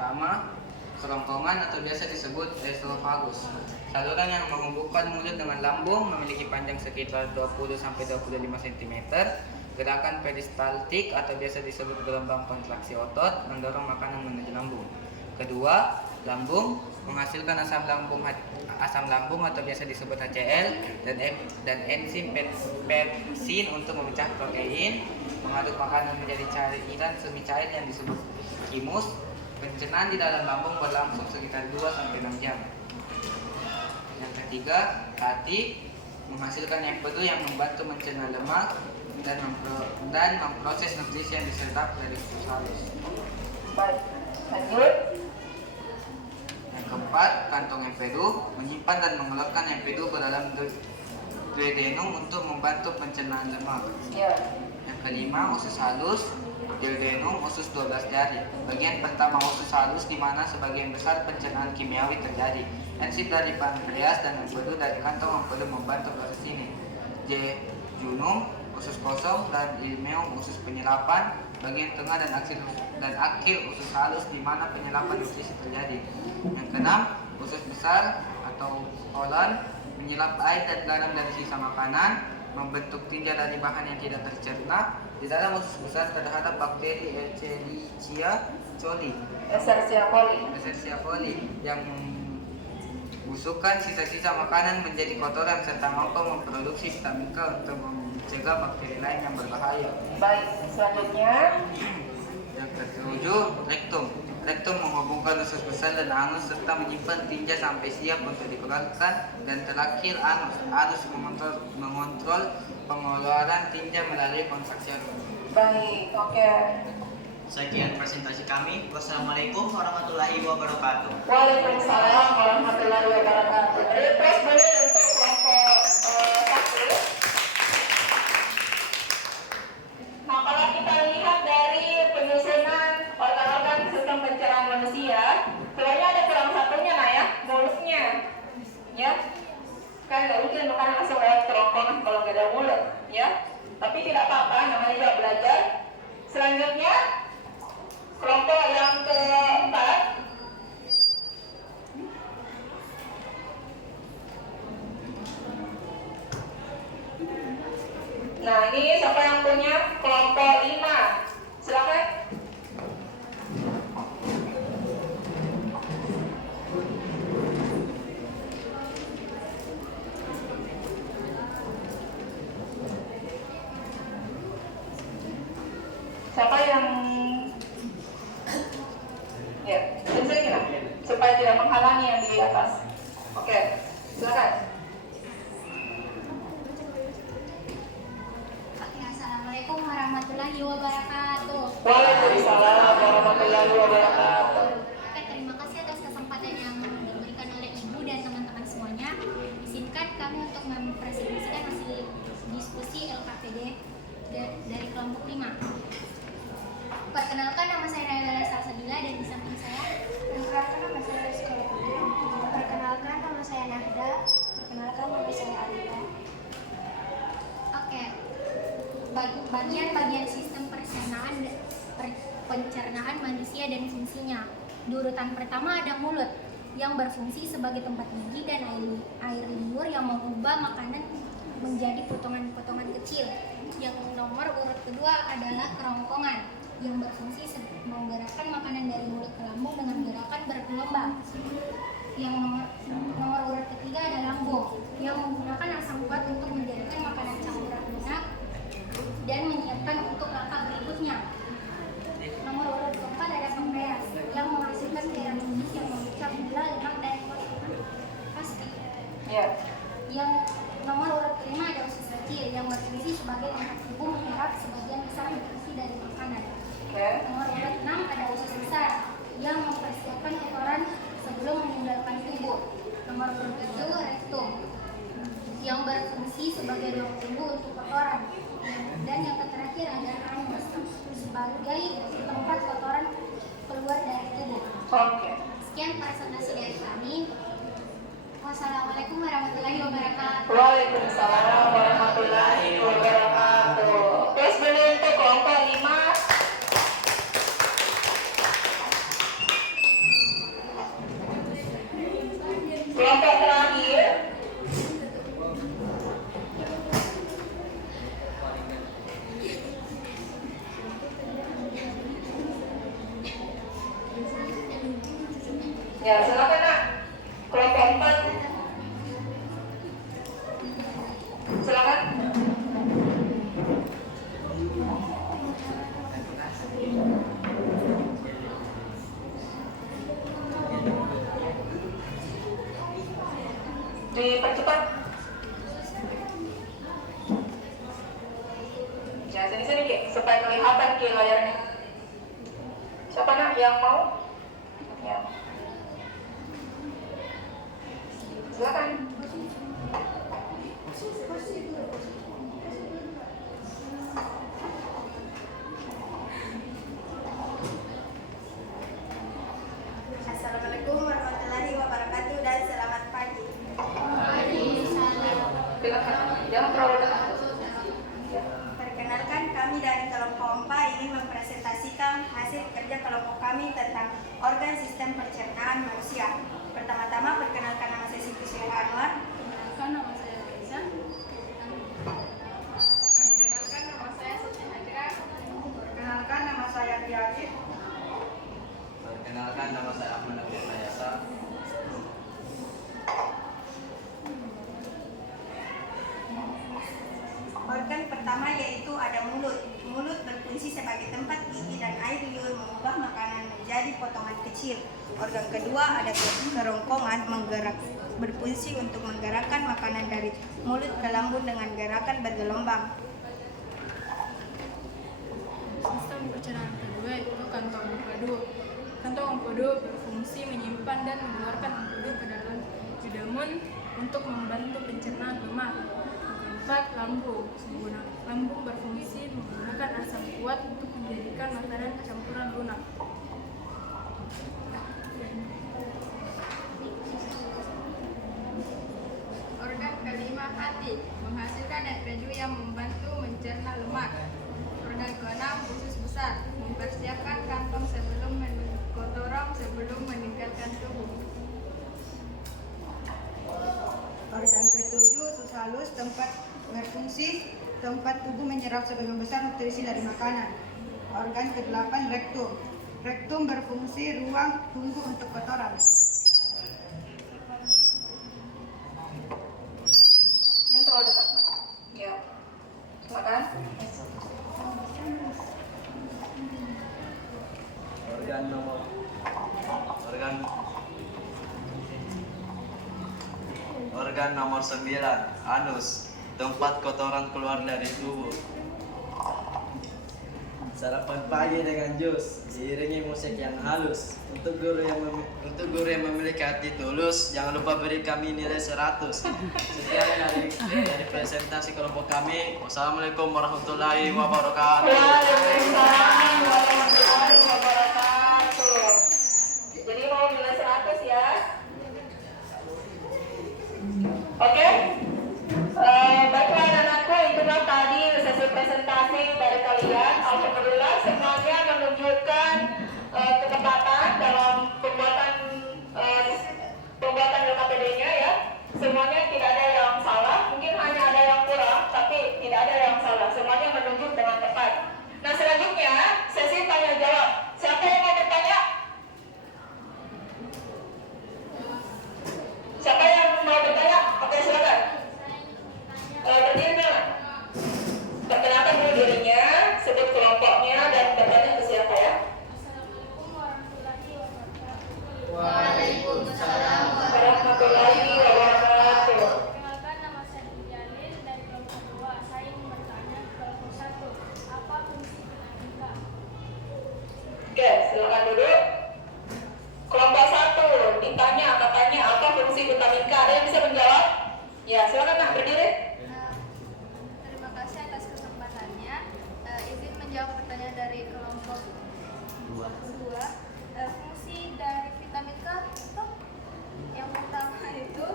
Pertama, kerongkongan atau biasa disebut esophagus. Saluran yang menghubungkan mulut dengan lambung memiliki panjang sekitar 20-25 cm. Gerakan peristaltik atau biasa disebut gelombang kontraksi otot mendorong makanan menuju lambung. Kedua, lambung menghasilkan asam lambung atau biasa disebut HCl dan enzim pepsin untuk memecah protein, mengaduk makanan menjadi cairan semi cair yang disebut kimus. Pencernaan di dalam lambung berlangsung sekitar 2-6 jam. Yang ketiga, hati menghasilkan empedu yang membantu mencerna lemak dan memproses nutrisi yang diserap dari usus halus. Baik, lanjut. Yang keempat, kantong empedu menyimpan dan mengeluarkan empedu ke dalam duodenum untuk membantu pencernaan lemak. Ya. Yang kelima, usus halus, duodenum, usus 12 jari. Bagian pertama usus halus di mana sebagian besar pencernaan kimiawi terjadi. Enzim dari pankreas dan empedu dari kantong empedu membantu proses ini. Jejunum, usus kosong, dan ileum, usus penyerapan. Bagian tengah dan akhir usus halus di mana penyerapan nutrisi terjadi. Yang keenam, usus besar atau kolon menyerap air dan garam dari sisa makanan, membentuk tinja dari bahan yang tidak tercerna. Di dalam usus besar terdapat bakteri Escherichia coli yang membusukkan sisa-sisa makanan menjadi kotoran serta mampu memproduksi vitamin K untuk mencegah bakteri lain yang berbahaya. Baik, selanjutnya. Yang ketujuh, rektum. Rektum menghubungkan usus besar dan anus serta menyimpan tinja sampai siap untuk dikeluarkan. Dan terakhir, anus. Anus mengontrol pengeluaran tinja melalui kontraksi anus. Baik, oke. Sekian presentasi kami. Wassalamualaikum warahmatullahi wabarakatuh. Waalaikumsalam warahmatullahi wabarakatuh. Request boleh untuk kelompok 1. Nah, kalau kita lihat dari penyusunan organ-organ sistem pencernaan manusia, sebenarnya ada kurang satunya, nah ya, mulutnya. Ya, kan nggak mungkin makan langsung lewat kerongkongan kalau nggak ada mulut, ya. Tapi tidak apa-apa, namanya juga belajar. Selanjutnya, kelompok yang keempat. Nah, ini siapa yang punya kelompok 5? Silakan. Siapa yang sini lah, supaya tidak menghalangi yang di atas. Oke, silakan. Assalamualaikum warahmatullahi wabarakatuh. Waalaikumsalam warahmatullahi wabarakatuh. Oke, terima kasih atas kesempatan yang diberikan oleh Ibu dan teman-teman semuanya. Izinkan kami untuk mempresentasikan hasil diskusi LKPD dari kelompok 5. Perkenalkan, nama saya Naila Salsabila dan di samping saya. Perkenalkan, nama saya Rizky. Perkenalkan, nama saya Nahda. Perkenalkan, nama saya Alida. Oke. Bagian-bagian sistem pencernaan manusia dan fungsinya. Di urutan pertama ada mulut yang berfungsi sebagai tempat gigi dan air liur yang mengubah makanan menjadi potongan-potongan kecil. Yang nomor urut kedua adalah kerongkongan yang berfungsi menggerakkan makanan dari mulut ke lambung dengan gerakan bergelombang. Yang nomor urut ketiga ada lambung yang menggunakan asam kuat untuk menjadikan makanan campuran lunak dan menyiapkan untuk langkah berikutnya. Nomor urut keempat ada pankreas yang menghasilkan cairan manis yang memecah gula, lemak, dan pasti. Ya. Yang nomor urut kelima ada usus kecil yang berfungsi sebagai tempat tubuh menyerap sebagian besar nutrisi dari makanan. Oke. Nomor urut 6 ada usus besar yang mempersiapkan ruang tunggu untuk kotoran. Dan yang terakhir adalah anus sebagai tempat kotoran keluar dari tubuh. Oke. Sekian presentasi dari kami. Wassalamualaikum warahmatullahi wabarakatuh. Waalaikumsalam warahmatullahi wabarakatuh. Terus dulu untuk kelompok 5. Kelompok terakhir. Ya, silakan Nak. Kelompok 4. Silakan. Dipercepat. Ya, sini Ki, supaya kelihatan Ki layarnya. Siapa Nak yang mau? Ya. Silakan. Assalamualaikum warahmatullahi wabarakatuh dan selamat pagi. Silakan. Jangan terlalu dekat. Perkenalkan, kami dari kelompok 4 ingin mempresentasikan hasil kerja kelompok kami tentang organ sistem pencernaan manusia. Pertama-tama, perkenalkan nama saya Siti Syahla Anwar. Perkenalkan nama saya Reza. Perkenalkan nama saya Siti Hajra. Perkenalkan nama saya Tiadi. Perkenalkan nama saya Ahmad Abdul Mayasa. Organ pertama yaitu ada mulut. Mulut berfungsi sebagai tempat gigi dan air liur mengubah makanan menjadi potongan kecil. Organ kedua ada kerongkongan berfungsi untuk menggerakkan makanan dari mulut ke lambung dengan gerakan bergelombang. Sistem pencernaan kedua itu kantong empedu. Kantong empedu berfungsi menyimpan dan mengeluarkan empedu ke dalam judamun untuk membantu pencernaan lemak. Keempat, lambung. Lambung berfungsi menggunakan asam kuat untuk menjadikan makanan campuran lunak. Organ kelima, hati, menghasilkan empedu yang membantu mencerna lemak. Organ keenam, usus besar, mempersiapkan kantong sebelum kotoran sebelum meninggalkan tubuh. Organ ketujuh, usus halus, berfungsi tempat tubuh menyerap sebagian besar nutrisi dari makanan. Organ ke-8, rektum. Rektum berfungsi ruang tunggu untuk kotoran. Ini terlalu dekat. Ya. Silakan. Organ nomor 9, anus, tempat kotoran keluar dari tubuh. Sarapan pagi dengan jus, diiringi musik yang halus. Untuk guru yang memiliki hati tulus, jangan lupa beri kami nilai 100. Sekian dari presentasi kelompok kami. Wassalamualaikum warahmatullahi wabarakatuh. Waalaikumsalam warahmatullahi wabarakatuh. Jadi mau nilai 100 ya. Oke. Baiklah anak-anakku, itulah tadi sesi presentasi dari kalian. Alhamdulillah semuanya menunjukkan ketepatan dalam pembuatan LKPD-nya ya. Semuanya tidak ada yang salah, mungkin hanya ada yang kurang, tapi tidak ada yang salah. Semuanya menunjuk dengan tepat. Nah selanjutnya sesi tanya jawab. kedua, fungsi dari vitamin K itu yang pertama itu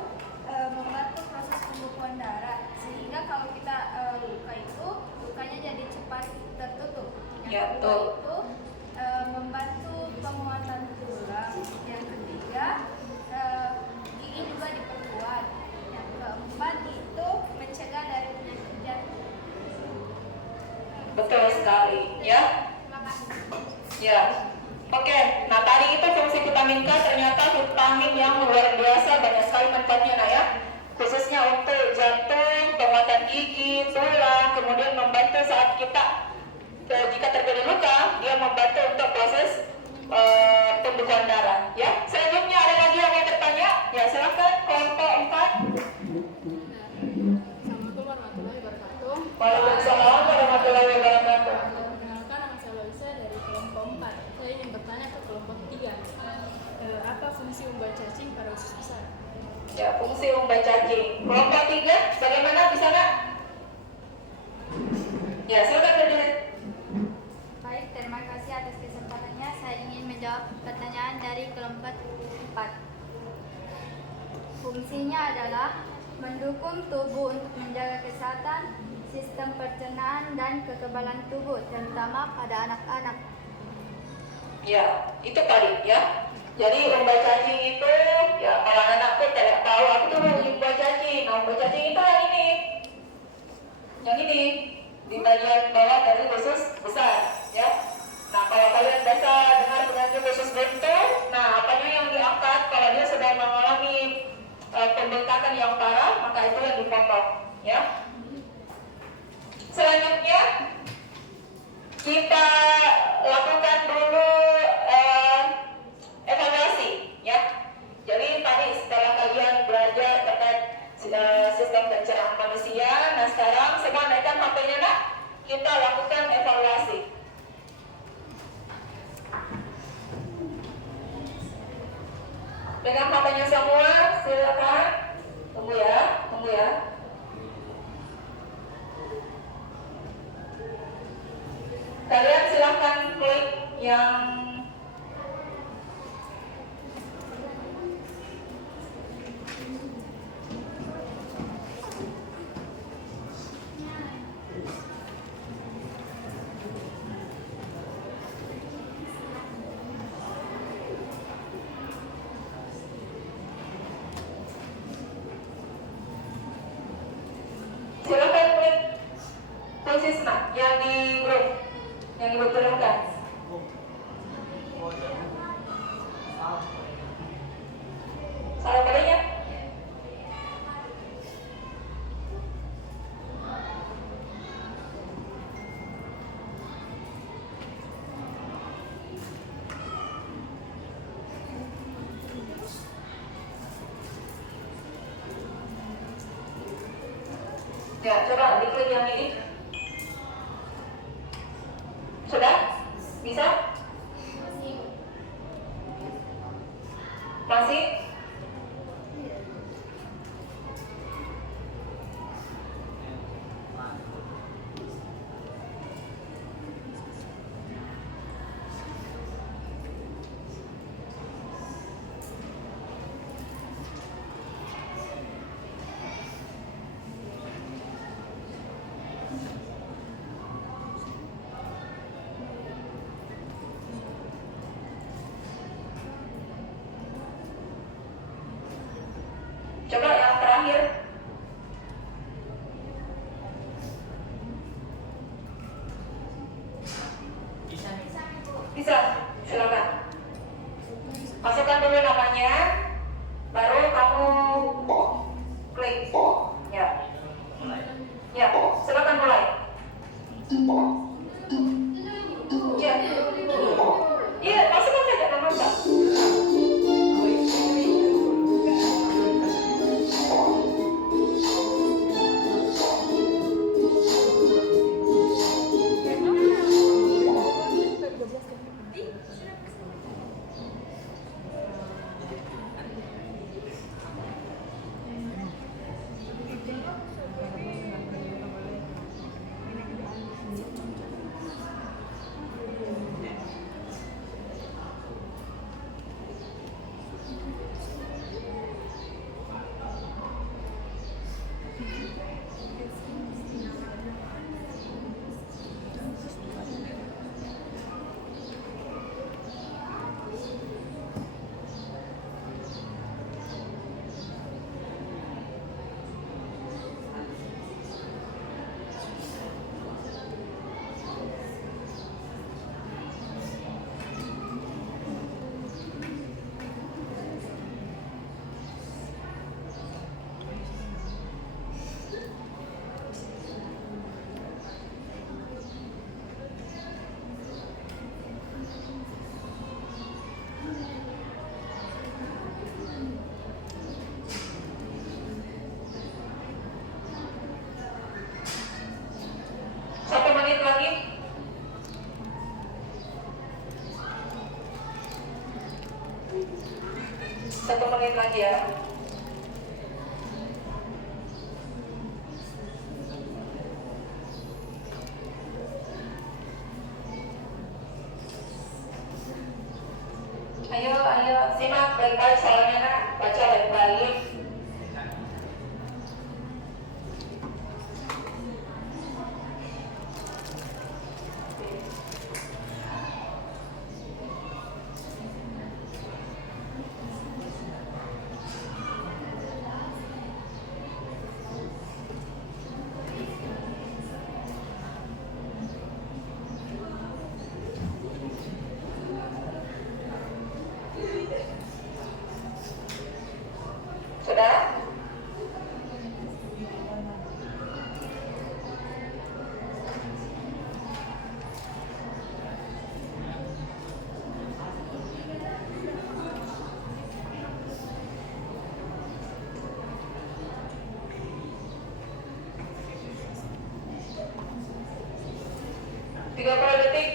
membantu proses pembekuan darah, sehingga kalau kita luka itu lukanya jadi cepat tertutup. Yang kedua itu membantu penguatan tulang. Yang ketiga, gigi juga diperkuat. Yang keempat itu mencegah dari penyakit jantung. Betul sekali, ya. Terima kasih. Ya. Oke, nah tadi itu fungsi vitamin K ternyata vitamin yang luar biasa, banyak sekali manfaatnya nah ya. Khususnya untuk jantung, penguatan gigi, tulang, kemudian membantu saat kita jika terjadi luka, dia membantu untuk proses pembekuan darah. Ya, selanjutnya ada lagi yang mau bertanya? Ya, silakan kelompok 4. Assalamualaikum warahmatullahi wabarakatuh. Waalaikumsalam warahmatullahi wabarakatuh. Perkenalkan, nama saya Loisa dari kelompok 4. Saya ingin bertanya ke kelompok 3. Apa fungsi umbai cacing pada usus besar? Ya, fungsi umbai cacing. Kelompok 3, bagaimana di sana? Ya, silakan berdiri. Baik, terima kasih atas kesempatannya. Saya ingin menjawab pertanyaan dari kelompok 4. Fungsinya adalah mendukung tubuh untuk menjaga kesehatan, sistem pencernaan, dan kekebalan tubuh, terutama pada anak-anak. Ya, itu tadi ya. Jadi umbai cacing itu, ya kalau anak-anakku tidak tahu apa itu umbai cacing. Nah, umbai cacing itu yang ini. Yang ini di bagian bawah dari usus besar, ya. Nah, kalau kalian biasa dengar penyakit usus buntu, nah apanya yang diangkat kalau dia sedang mengalami pembengkakan yang parah, maka itu yang dipotong, ya. Selanjutnya kita lakukan dulu evaluasi, ya. Jadi tadi setelah kalian belajar terkait sistem pencernaan manusia, nah sekarang semua naikkan HP-nya nak, kita lakukan evaluasi. Pegang HP-nya semua, silakan. Tunggu ya, tunggu ya. Kalian silahkan klik yang silakan klik Sisna yang di grup, yang ibu kirimkan. Salah kalinya? Ya, coba diklik yang ini. Sudah? Bisa? Masih? 1 menit lagi ya. Ayo, simak baik-baik soalnya nak, baca baik-baik. Sudah? Tiga puluh detik.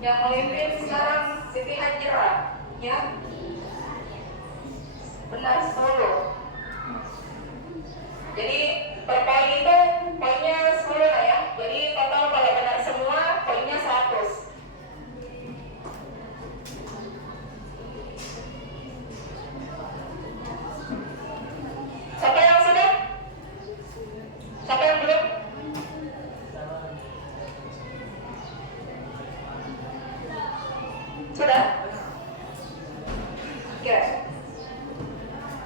Yang memimpin sekarang Siti Hajira, ya. Benar 10. Jadi per poin itu poinnya 10 lah ya. Jadi total kalau benar semua poinnya 100. Siapa yang sudah? Siapa yang belum? Sudah? Oke.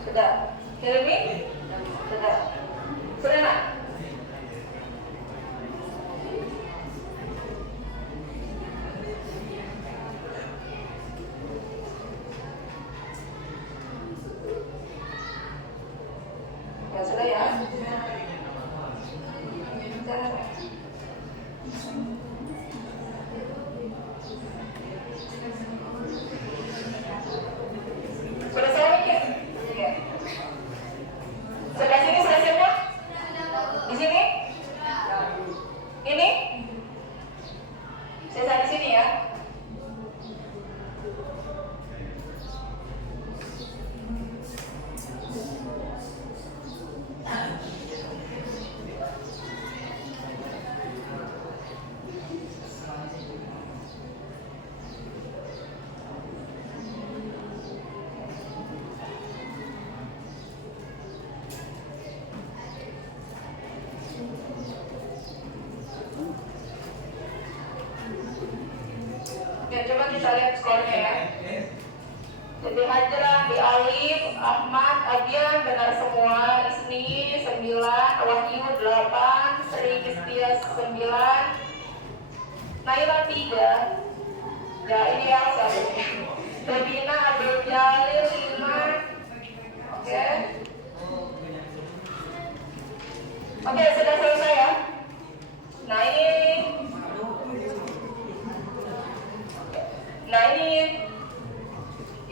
Sudah. Hilmi? Sudah. Sudah nak? Ya sudah ya. Sudah selesai ya? Oke. Sebelah sini sudah semua? Di sini? Ini? Saya di sini ya. Oke, coba kita lihat skornya ya. Siti Hajrah, di Alif, Ahmad, Abian benar semua. Isni 9, Wahyu 8, Sri Kistia 9, Naila 3. Ya ini yang satu. Bebina Abdul Jalil 5. Oke. Oke, sudah selesai ya. Nah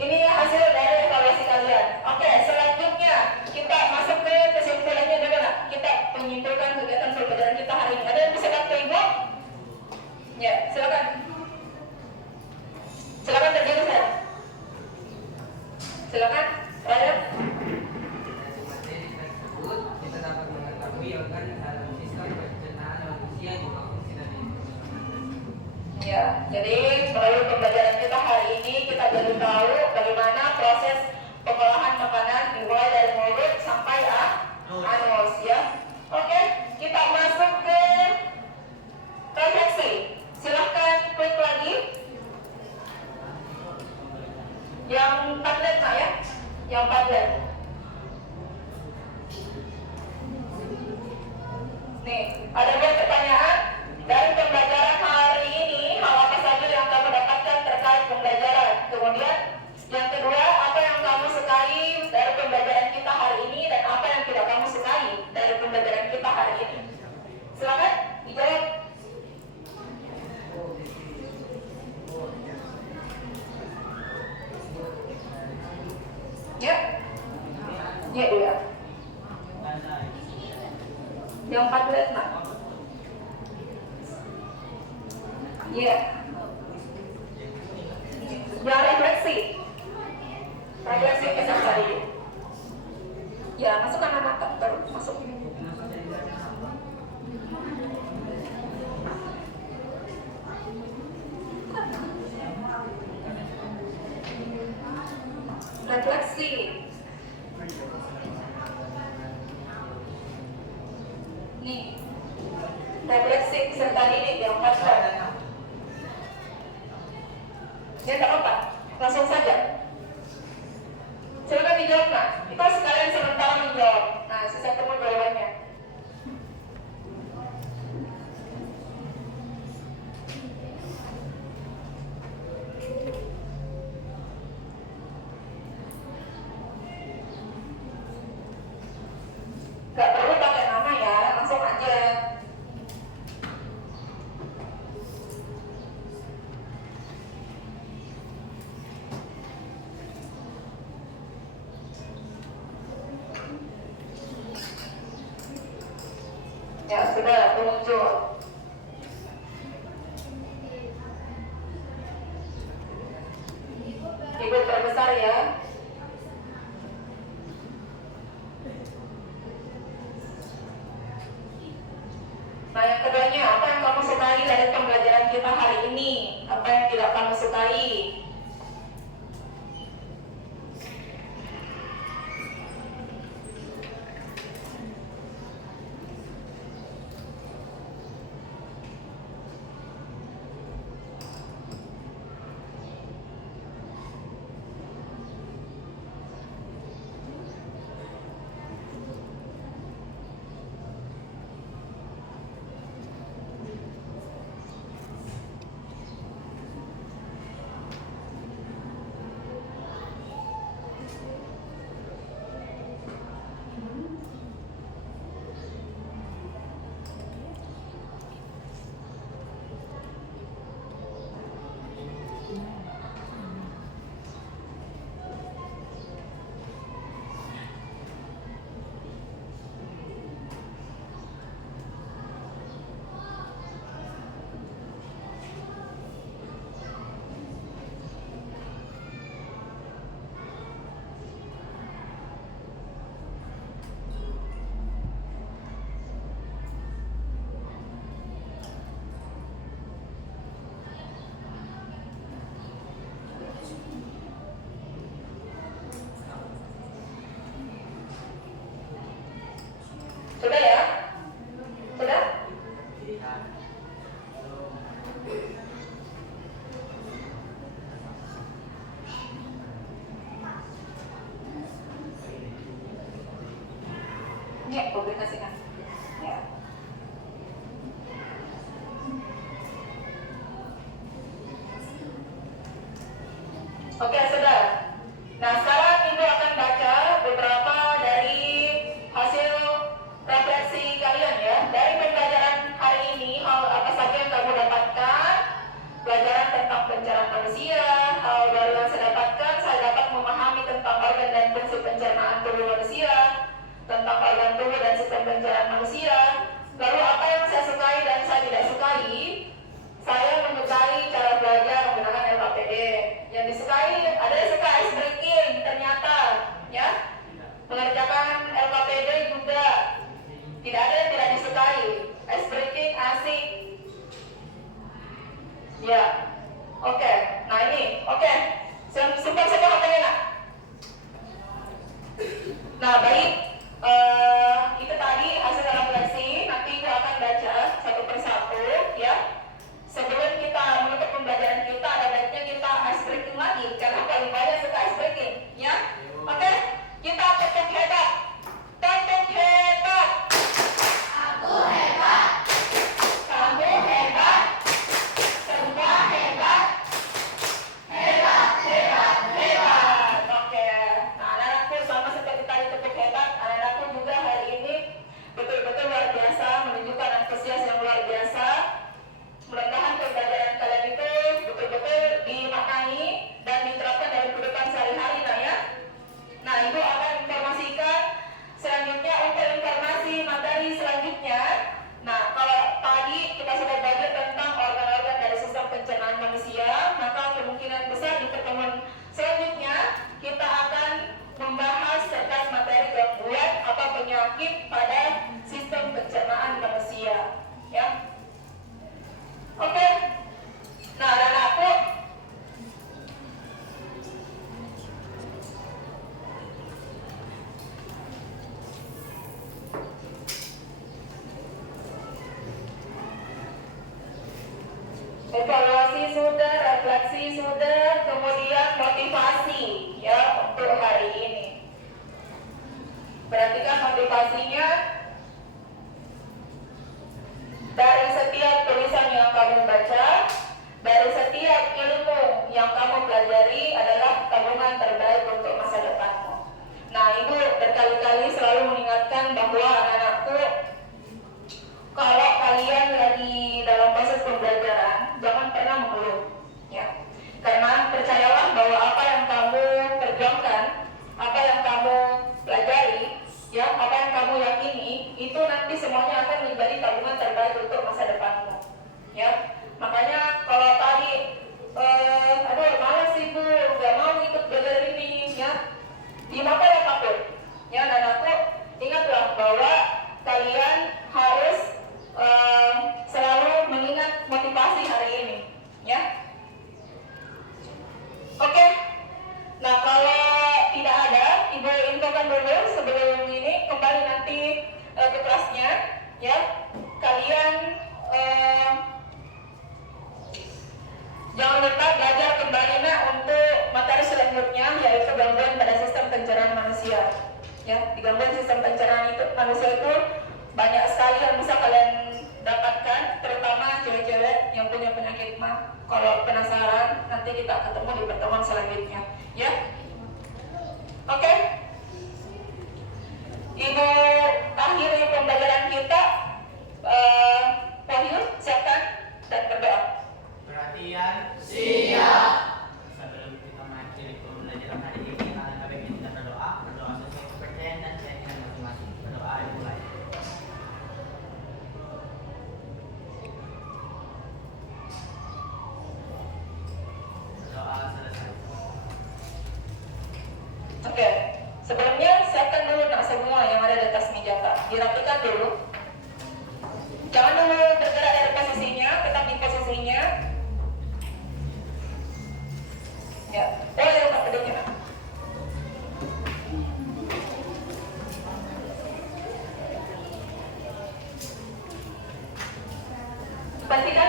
ini hasil dari evaluasi kalian. Oke, selanjutnya kita masuk ke kesimpulannya adalah kita menyimpulkan kegiatan pembelajaran kita hari ini. Ada yang bisa bantu Ibu? Ya, silakan. Silakan terjadi saya. Silakan, Raya. Kita dapat mengetahui organ dalam sistem pencernaan manusia juga fungsi dari Ya, jadi melalui pembelajaran kita hari ini kita baru tahu bagaimana proses pengolahan makanan dimulai dari mulut sampai anus ya. Oke, kita masuk ke refleksi. Silahkan klik lagi. Yang Padlet Pak ya, yang Padlet. Nih, ada buat pertanyaan dari pembelajaran hari ini. Hal apa saja yang kamu dapatkan terkait pembelajaran? Ya, iya. Yang 14 nak. Iya. Yang refleksi. Refleksi kesan tadi. Ya, masukkan anak baru masuk. Refleksi. Nih, refleksi serta didik yang 14. Ya, tak apa, langsung saja. Silakan dijawab, nak. Kita sekalian sementara menjawab. Nah, saya temu jawabannya. Gak perlu pakai nama ya, langsung aja. Ya sudah muncul. Ibu terbesar ya. Nah, yang keduanya, apa yang kamu sukai dari pembelajaran kita hari ini? Apa yang tidak kamu sukai? Sudah ya? Sudah? Ya, publikasikan. Ya. Oke, sudah. Nah, sekarang Ibu akan baca beberapa dari hasil refleksi kalian ya. Dari pembelajaran hari ini, hal apa saja yang kamu dapatkan? Pelajaran tentang pencernaan manusia, hal baru yang saya dapatkan, saya dapat memahami tentang organ dan fungsi pencernaan tubuh manusia, tentang organ tubuh dan sistem pencernaan manusia. Lalu apa yang saya sukai dan saya tidak sukai? Saya menyukai cara belajar menggunakan LKPD. Yang disukai, ada yang suka ice breaking ternyata, ya. Mengerjakan LKPD juga. Tidak ada yang tidak disukai. Ice breaking asik. Ya. Oke. Nah ini, oke. Simpan saja HP-nya, nak. Nah, baik. Itu tadi hasil refleksi. Nanti Ibu akan baca satu persatu, ya. Sebelum kita menutup pembelajaran kita, ada baiknya kita ice breaking lagi. Karena paling banyak suka ice breaking, ya. Oke. Kita tepuk hebat. Tepuk hebat. Aku hebat. Kamu hebat. Semua hebat. Hebat, hebat, hebat. Oke. Nah, anak-anakku sama seperti tadi tepuk hebat. Ya, di gangguan sistem pencernaan itu manusia itu banyak sekali yang bisa kalian dapatkan, terutama cewek-cewek yang punya penyakit mah. Kalau penasaran, nanti kita ketemu di pertemuan selanjutnya. Ya, oke. Ibu akhiri pembelajaran kita. Wahyu, siapkan dan berdoa. Perhatian. Siap. Sebelum kita mengakhiri pembelajaran hari ini, kita baiknya kita berdoa sesuai kepercayaan dan keyakinan masing-masing. Berdoa dimulai. Berdoa selesai. Oke, sebelumnya siapkan dulu nak semua yang ada di atas meja Kak. Dirapikan dulu. Jangan dulu bergerak dari posisinya, tetap di posisinya. Ya, boleh rumah pedenya nak. Pastikan